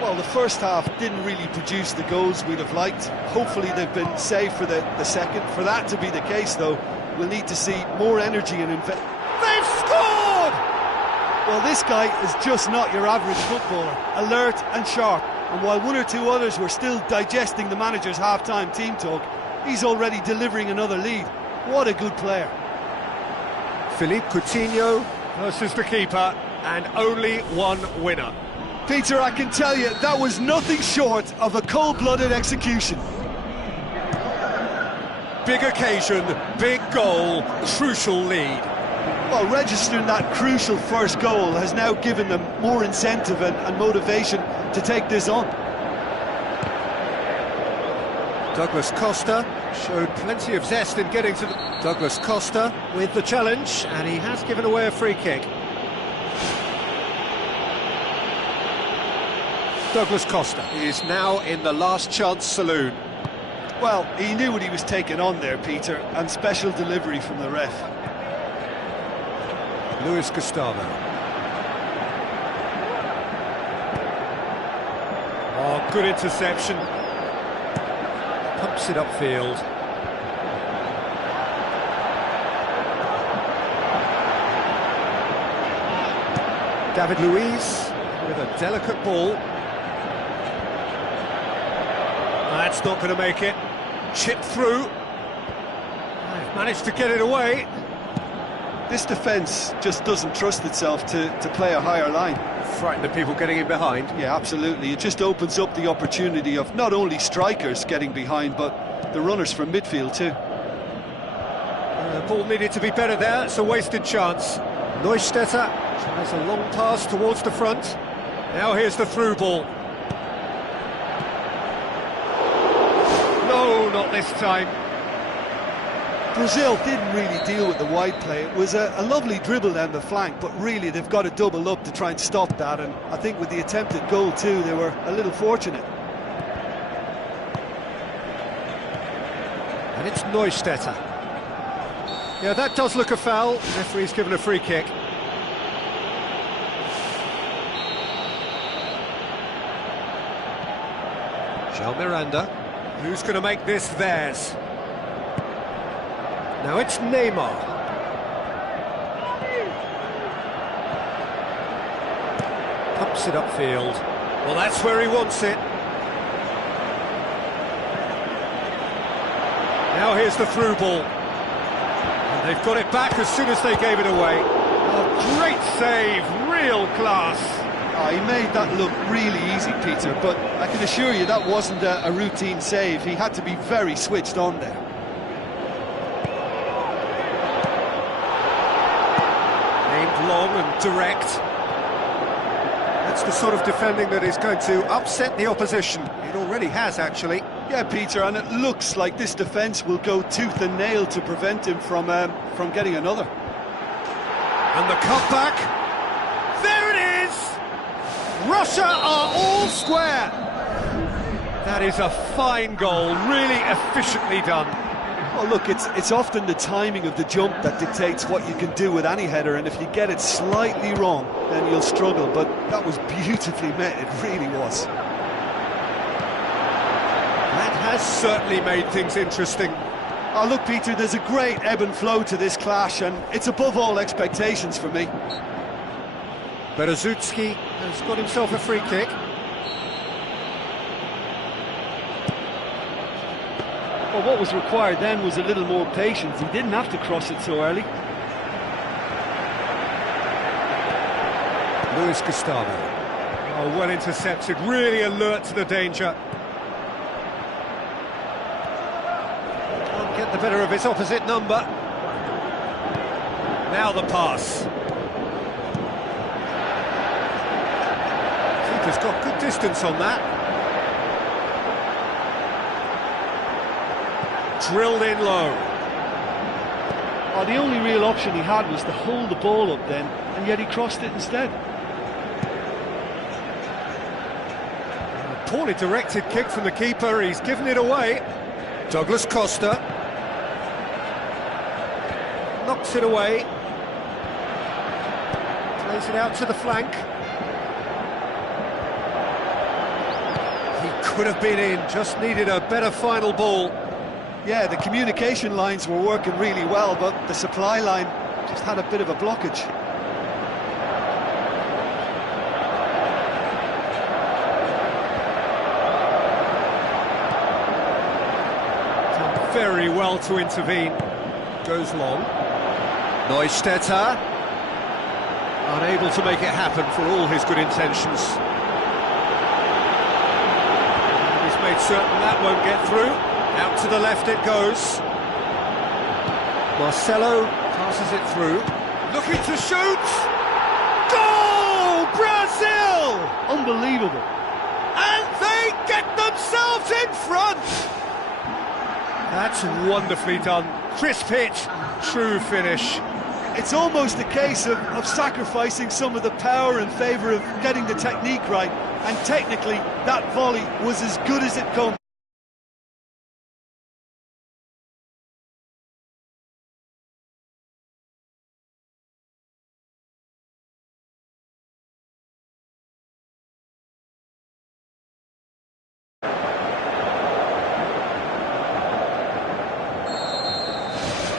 Well, the first half didn't really produce the goals we'd have liked. Hopefully they've been saved for the second. For that to be the case, though, we'll need to see more energy and invest. They've scored! Well, this guy is just not your average footballer. Alert and sharp. And while one or two others were still digesting the manager's half-time team talk, he's already delivering another lead. What a good player. Philippe Coutinho versus the keeper, and only one winner. Peter, I can tell you, that was nothing short of a cold-blooded execution. Big occasion, big goal, crucial lead. Well, registering that crucial first goal has now given them more incentive and motivation to take this on. Douglas Costa showed plenty of zest in getting to the... Douglas Costa with the challenge, and he has given away a free kick. Douglas Costa is now in the last chance saloon. Well, he knew what he was taking on there, Peter, and special delivery from the ref. Luis Gustavo. Oh, good interception. Pumps it upfield. David Luiz with a delicate ball. That's not going to make it. Chipped through. They've managed to get it away. This defence just doesn't trust itself to play a higher line. Frighten the people getting in behind. Yeah, absolutely. It just opens up the opportunity of not only strikers getting behind, but the runners from midfield too. The ball needed to be better there. It's a wasted chance. Neustädter tries a long pass towards the front. Now here's the through ball. No, not this time. Brazil didn't really deal with the wide play. It was a lovely dribble down the flank, but really they've got to double up to try and stop that, and I think with the attempted goal too, they were a little fortunate. And it's Neustädter. Yeah, that does look a foul. The referee's given a free kick. João Miranda. Who's going to make this theirs? Now it's Neymar. Pumps it upfield. Well, that's where he wants it. Now here's the through ball. And they've got it back as soon as they gave it away. Oh, great save, real class. Oh, he made that look really easy, Peter, but I can assure you that wasn't a routine save. He had to be very switched on there. Aimed long and direct. That's the sort of defending that is going to upset the opposition. It already has, actually. Yeah, Peter, and it looks like this defence will go tooth and nail to prevent him from getting another. And the cutback. There it is! Russia are all square. That is a fine goal, really efficiently done. Well, look, it's often the timing of the jump that dictates what you can do with any header, and if you get it slightly wrong, then you'll struggle, but that was beautifully met, it really was. That has certainly made things interesting. Oh, look, Peter, there's a great ebb and flow to this clash, and it's above all expectations for me. Berezutski has got himself a free kick. Well, what was required then was a little more patience. He didn't have to cross it so early. Luis Gustavo. Oh, well intercepted, really alert to the danger. Can't get the better of his opposite number. Now the pass. Keeper's got good distance on that. Drilled in low. Oh, the only real option he had was to hold the ball up then, and yet he crossed it instead. A poorly directed kick from the keeper, he's given it away. Douglas Costa. Knocks it away. Plays it out to the flank. He could have been in, just needed a better final ball. Yeah, the communication lines were working really well, but the supply line just had a bit of a blockage. Done very well to intervene. Goes long. Neustädter. Unable to make it happen for all his good intentions. He's made certain that won't get through. Out to the left it goes. Marcelo passes it through. Looking to shoot! Goal! Brazil! Unbelievable. And they get themselves in front! That's wonderfully done. Crisp hit, true finish. It's almost a case of sacrificing some of the power in favour of getting the technique right, and technically that volley was as good as it comes.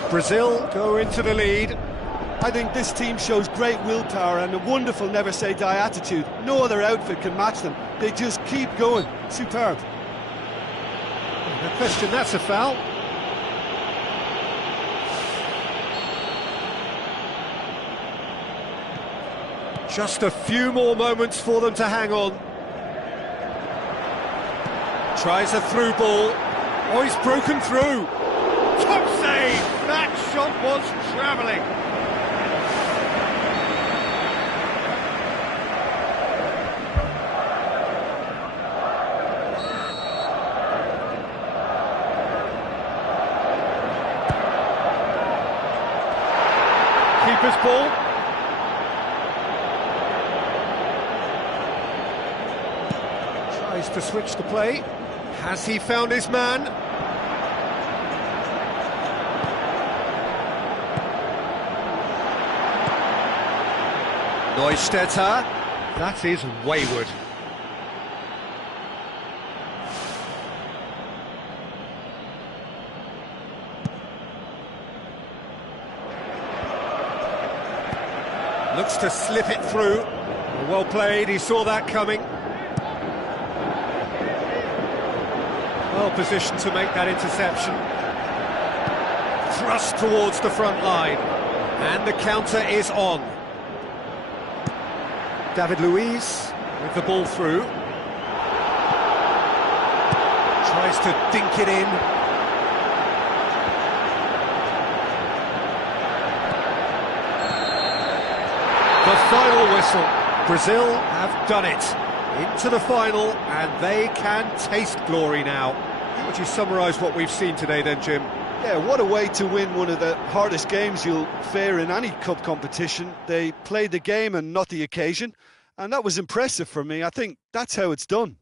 Brazil go into the lead. I think this team shows great willpower and a wonderful never-say-die attitude. No other outfit can match them. They just keep going. Superb. No question, that's a foul. Just a few more moments for them to hang on. Tries a through ball. Oh, he's broken through. Top save! That shot was travelling. Keeper's ball. Tries to switch the play. Has he found his man? Neustädter. That is wayward. Looks to slip it through. Well played, he saw that coming. Well positioned to make that interception. Thrust towards the front line. And the counter is on. David Luiz with the ball through. Tries to dink it in. The final whistle. Brazil have done it. Into the final, and they can taste glory now. How would you summarise what we've seen today then, Jim? Yeah, what a way to win one of the hardest games you'll fare in any cup competition. They played the game and not the occasion, and that was impressive for me. I think that's how it's done.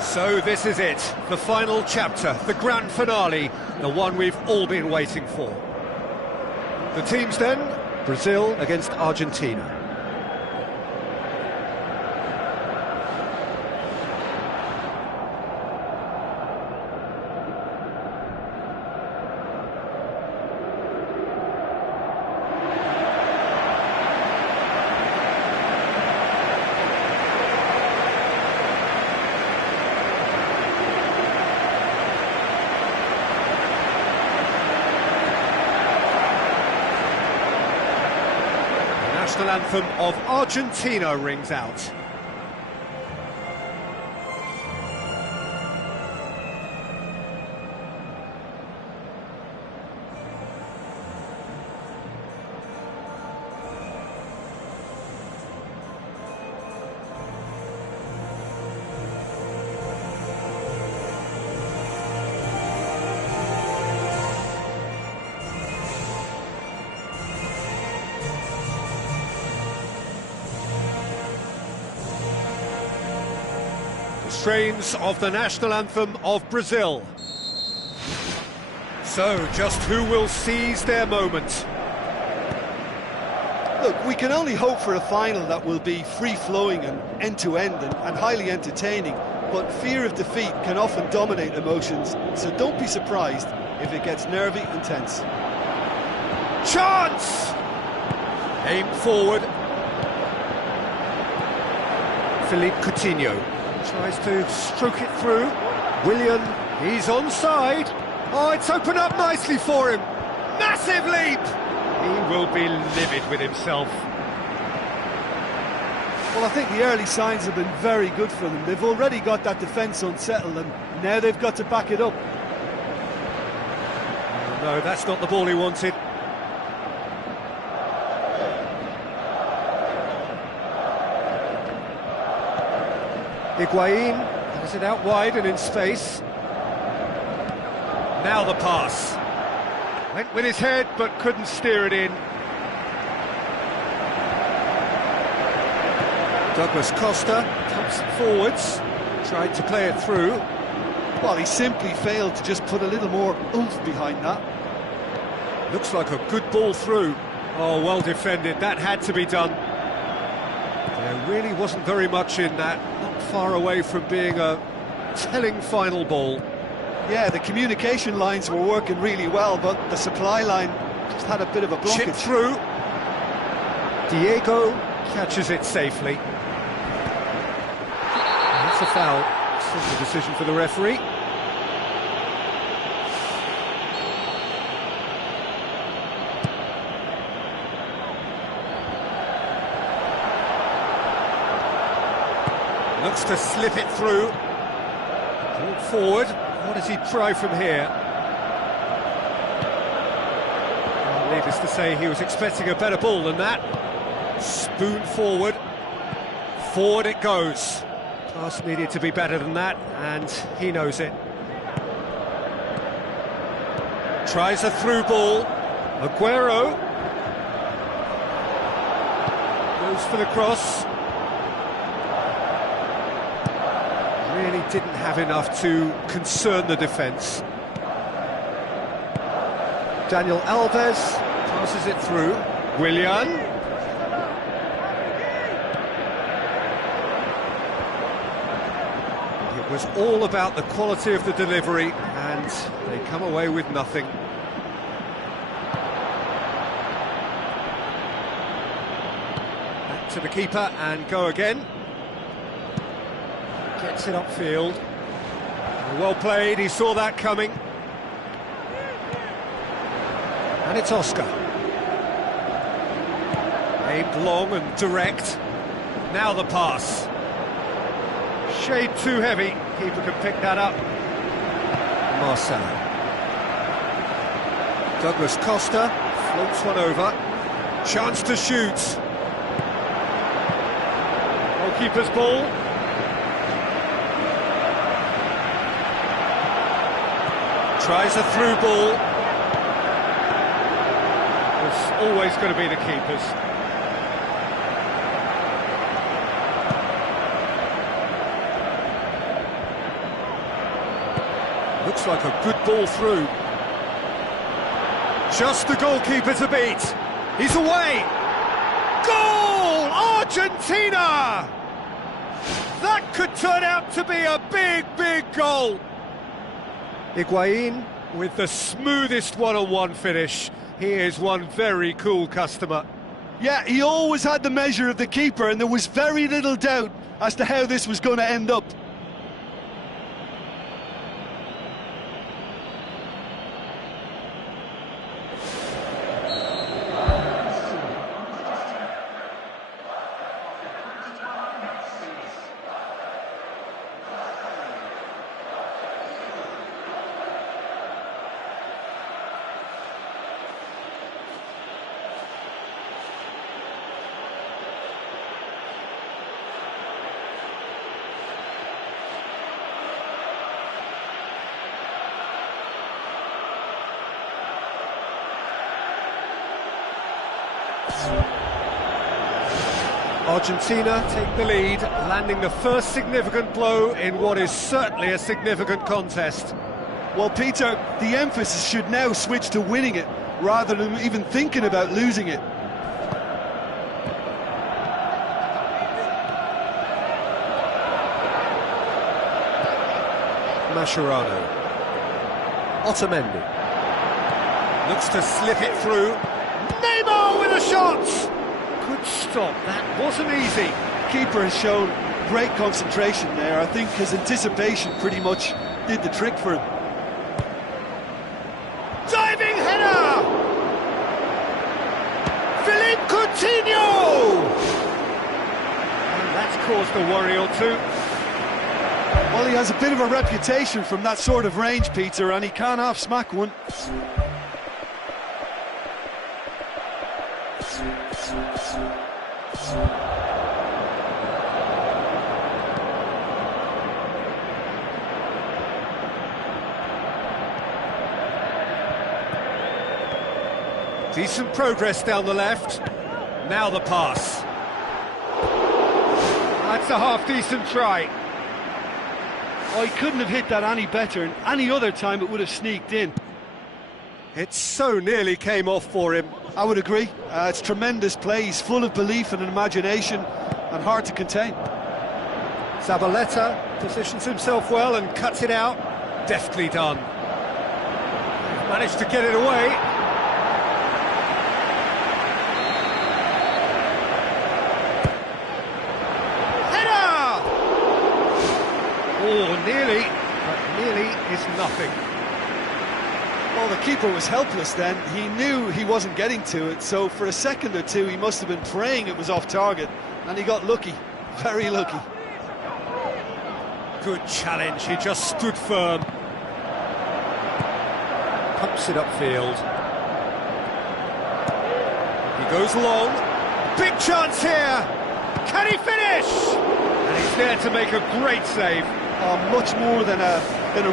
So this is it, the final chapter, the grand finale, the one we've all been waiting for. The teams then, Brazil against Argentina. The national anthem of Argentina rings out. Strains of the national anthem of Brazil. So, just who will seize their moment? Look, we can only hope for a final that will be free-flowing and end-to-end and highly entertaining, but fear of defeat can often dominate emotions, so don't be surprised if it gets nervy and tense. Chance! Aimed forward. Philippe Coutinho tries to stroke it through. Willian, he's onside. Oh, it's opened up nicely for him. Massive leap! He will be livid with himself. Well, I think the early signs have been very good for them. They've already got that defence unsettled, and now they've got to back it up. No, that's not the ball he wanted. Higuain has it out wide and in space. Now the pass. Went with his head, but couldn't steer it in. Douglas Costa pumps it forwards, tried to play it through. Well, he simply failed to just put a little more oomph behind that. Looks like a good ball through. Oh, well defended, that had to be done. There really wasn't very much in that, not far away from being a telling final ball. Yeah, the communication lines were working really well, but the supply line just had a bit of a blockage. Chip through. Diego catches it safely. That's a foul. Simple decision for the referee. Looks to slip it through. Ball forward. What does he try from here? Well, needless to say, he was expecting a better ball than that. Spoon forward. Forward it goes. Pass needed to be better than that, and he knows it. Tries a through ball. Aguero. Goes for the cross. Really didn't have enough to concern the defence. Daniel Alves passes it through. Willian. It was all about the quality of the delivery, and they come away with nothing. Back to the keeper and go again. Gets it upfield. Well played, he saw that coming. And it's Oscar. Aimed long and direct. Now the pass. Shade too heavy. Keeper can pick that up. Marcelo. Douglas Costa floats one over. Chance to shoot. Goalkeeper's ball. Tries a through ball. It's always going to be the keeper's. Looks like a good ball through. Just the goalkeeper to beat. He's away. Goal! Argentina! That could turn out to be a big, big goal. Higuain with the smoothest one-on-one finish. He is one very cool customer. Yeah, he always had the measure of the keeper, and there was very little doubt as to how this was going to end up. Argentina take the lead, landing the first significant blow in what is certainly a significant contest. Well, Peter, the emphasis should now switch to winning it, rather than even thinking about losing it. Mascherano. Otamendi. Looks to slip it through. Neymar with a shot! Good stop, that wasn't easy. Keeper has shown great concentration there. I think his anticipation pretty much did the trick for him. Diving header! Philippe Coutinho! And that's caused a worry or two. Well, he has a bit of a reputation from that sort of range, Peter, and he can't half-smack one. Decent progress down the left. Now the pass. That's a half-decent try. Oh, he couldn't have hit that any better, and any other time it would have sneaked in. It so nearly came off for him. I would agree. It's tremendous play. He's full of belief and imagination, and hard to contain. Zabaleta positions himself well and cuts it out. Deftly done. Managed to get it away. Oh, nearly, but nearly is nothing. Well, the keeper was helpless then. He knew he wasn't getting to it, so for a second or two he must have been praying it was off target, and he got lucky, very lucky. Good challenge, he just stood firm. Pumps it upfield. He goes long. Big chance here! Can he finish? And he's there to make a great save. Much more than a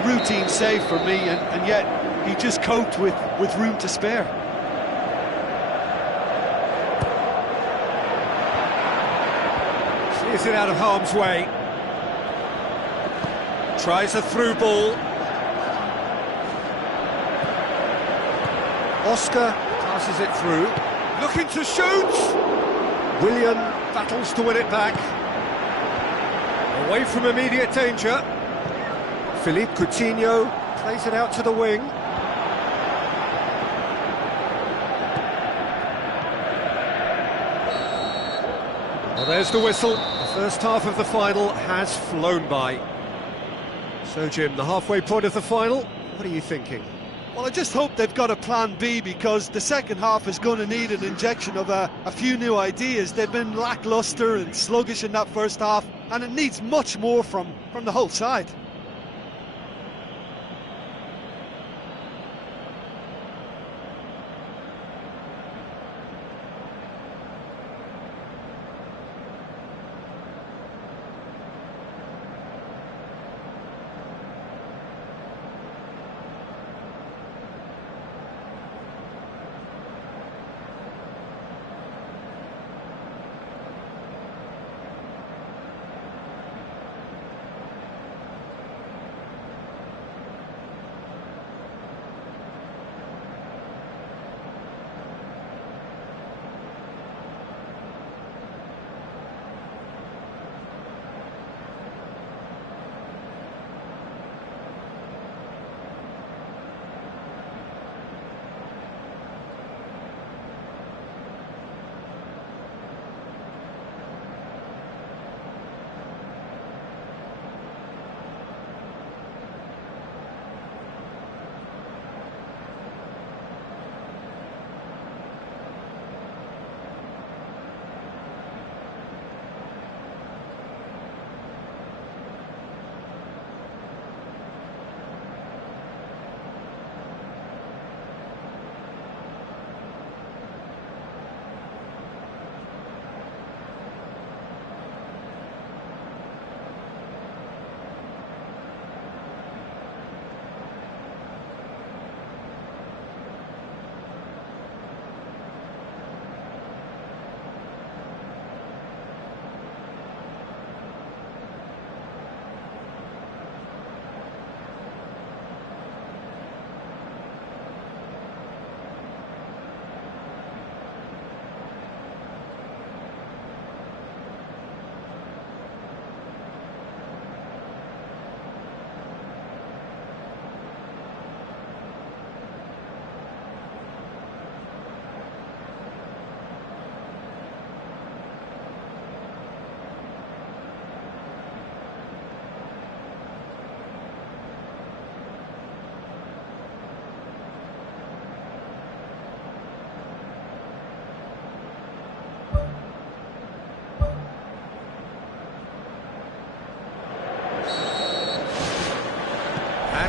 routine save for me, and yet he just coped with room to spare. Clears it out of harm's way. Tries a through ball. Oscar passes it through. Looking to shoot! Willian battles to win it back. Away from immediate danger. Philippe Coutinho plays it out to the wing. Well, there's the whistle. The first half of the final has flown by. So, Jim, the halfway point of the final, what are you thinking? Well, I just hope they've got a plan B, because the second half is going to need an injection of a few new ideas. They've been lacklustre and sluggish in that first half, and it needs much more from the whole side.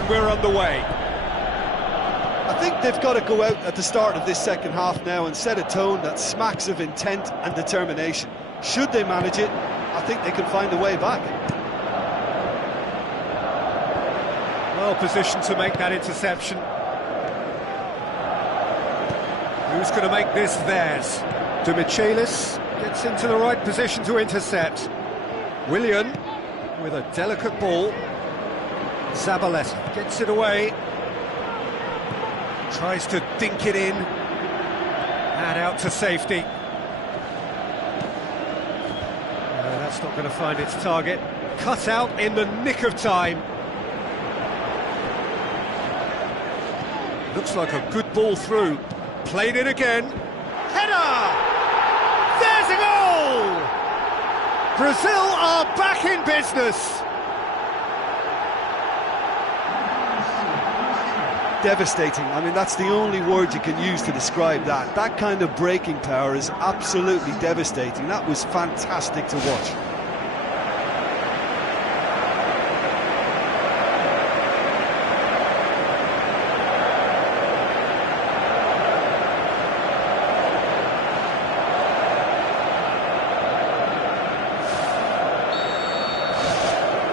and we're underway. I think they've got to go out at the start of this second half now and set a tone that smacks of intent and determination. Should they manage it, I think they can find a way back. Well positioned to make that interception. Who's going to make this theirs? De Michelis gets into the right position to intercept. Willian with a delicate ball. Zabaleta gets it away. Tries to dink it in. And out to safety. No, that's not going to find its target. Cut out in the nick of time. Looks like a good ball through. Played it again. Header! There's a goal! Brazil are back in business. Devastating. I mean, that's the only word you can use to describe that. That kind of breaking power is absolutely devastating. That was fantastic to watch.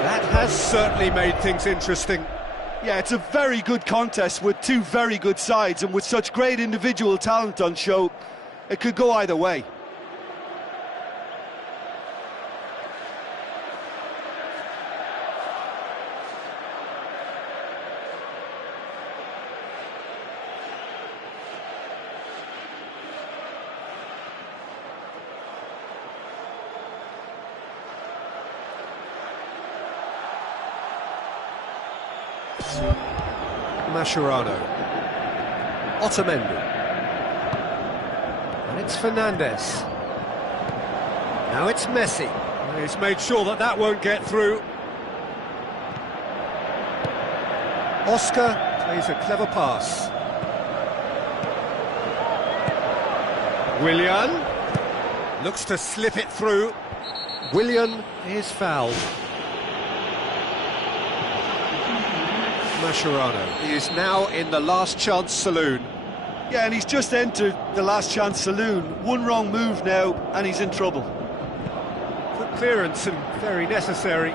That has certainly made things interesting. Yeah, it's a very good contest with two very good sides, and with such great individual talent on show, it could go either way. Mascherano, Otamendi, and it's Fernandes. Now it's Messi. He's made sure that that won't get through. Oscar plays a clever pass. Willian looks to slip it through. Willian is fouled. Mascherano is now in the last chance saloon. Yeah, and he's just entered the last chance saloon. One wrong move now, and he's in trouble. Good clearance and very necessary.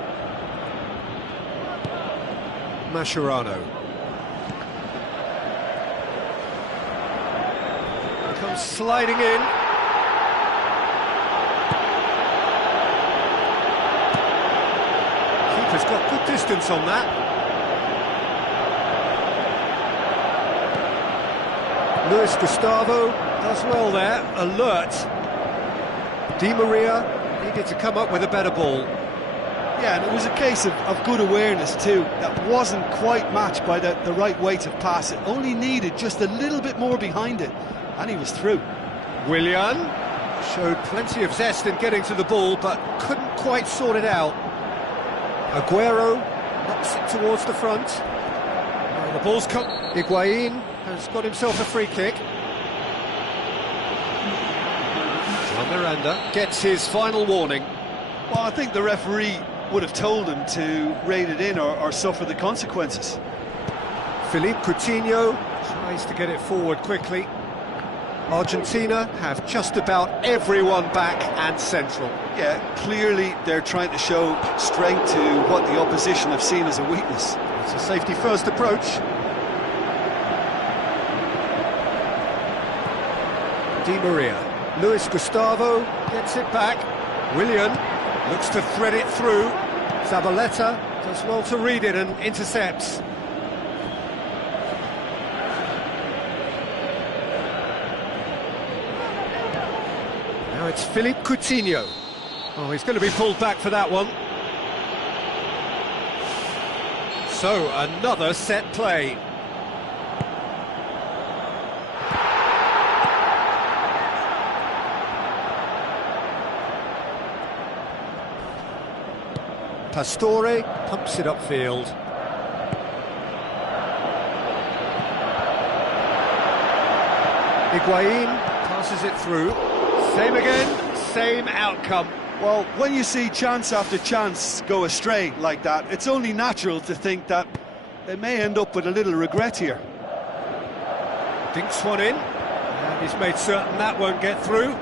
Mascherano. Comes sliding in. Keeper's got good distance on that. Luis Gustavo does well there, alert. Di Maria needed to come up with a better ball. Yeah, and it was a case of good awareness too. That wasn't quite matched by the right weight of pass. It only needed just a little bit more behind it, and he was through. Willian showed plenty of zest in getting to the ball, but couldn't quite sort it out. Aguero knocks it towards the front. The ball's come. Higuain has got himself a free kick. John Miranda gets his final warning. Well, I think the referee would have told him to rein it in or suffer the consequences. Philippe Coutinho tries to get it forward quickly. Argentina have just about everyone back and central. Yeah, clearly they're trying to show strength to what the opposition have seen as a weakness. It's a safety-first approach. Di Maria. Luis Gustavo gets it back. Willian looks to thread it through. Zabaleta does well to read it and intercepts. Now it's Philippe Coutinho. Oh, he's going to be pulled back for that one. So, another set play. Pastore pumps it upfield. Higuain passes it through. Same again, same outcome. Well, when you see chance after chance go astray like that, it's only natural to think that they may end up with a little regret here. Dinks one in, and he's made certain that won't get through.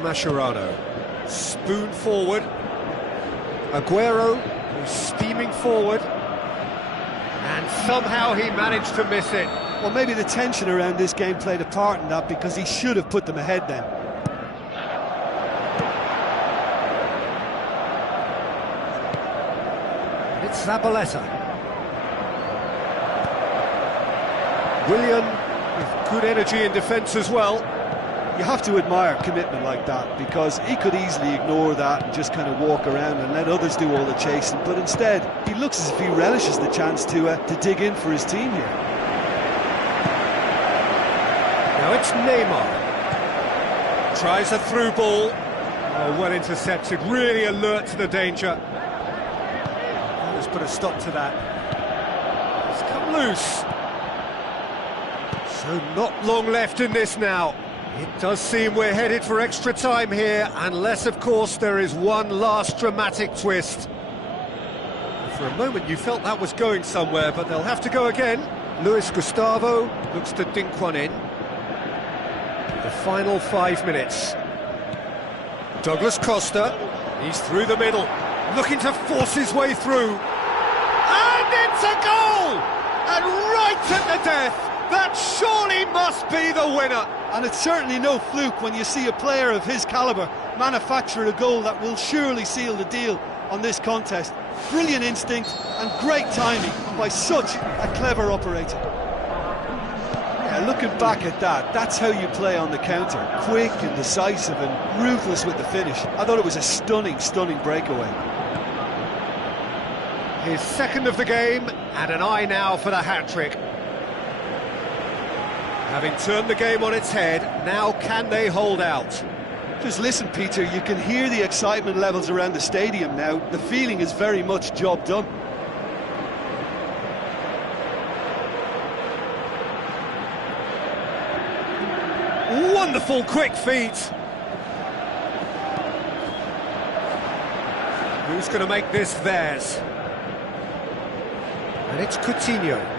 Mascherano, spoon forward. Aguero, who's steaming forward, and somehow he managed to miss it. Well, maybe the tension around this game played a part in that, because he should have put them ahead then. It's Zabaleta. Willian with good energy in defence as well. You have to admire commitment like that, because he could easily ignore that and just kind of walk around and let others do all the chasing, but instead he looks as if he relishes the chance to dig in for his team here. Now it's Neymar. Tries a through ball. Oh, well intercepted, really alert to the danger. Let's put a stop to that. It's come loose. So not long left in this now. It does seem we're headed for extra time here, unless, of course, there is one last dramatic twist. For a moment you felt that was going somewhere, but they'll have to go again. Luis Gustavo looks to dink one in. The final 5 minutes. Douglas Costa, he's through the middle, looking to force his way through. And it's a goal! And right at the death! That surely must be the winner! And it's certainly no fluke when you see a player of his calibre manufacture a goal that will surely seal the deal on this contest. Brilliant instinct and great timing by such a clever operator. Yeah, looking back at that, that's how you play on the counter. Quick and decisive and ruthless with the finish. I thought it was a stunning, stunning breakaway. His second of the game, and an eye now for the hat-trick. Having turned the game on its head, now can they hold out? Just listen, Peter, you can hear the excitement levels around the stadium now. The feeling is very much job done. Wonderful quick feet. Who's going to make this theirs? And it's Coutinho.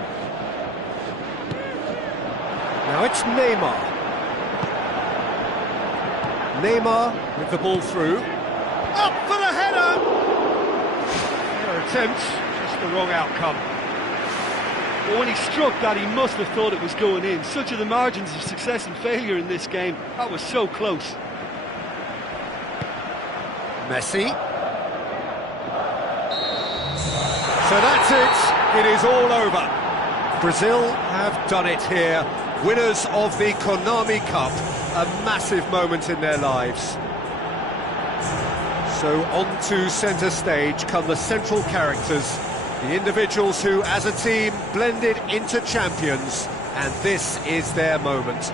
Now it's Neymar. Neymar with the ball through. Up for the header! Their attempt, just the wrong outcome. Well, when he struck that, he must have thought it was going in. Such are the margins of success and failure in this game. That was so close. Messi. So that's it. It is all over. Brazil have done it here. Winners of the Konami Cup, a massive moment in their lives. So on to centre stage come the central characters, the individuals who, as a team, blended into champions, and this is their moment.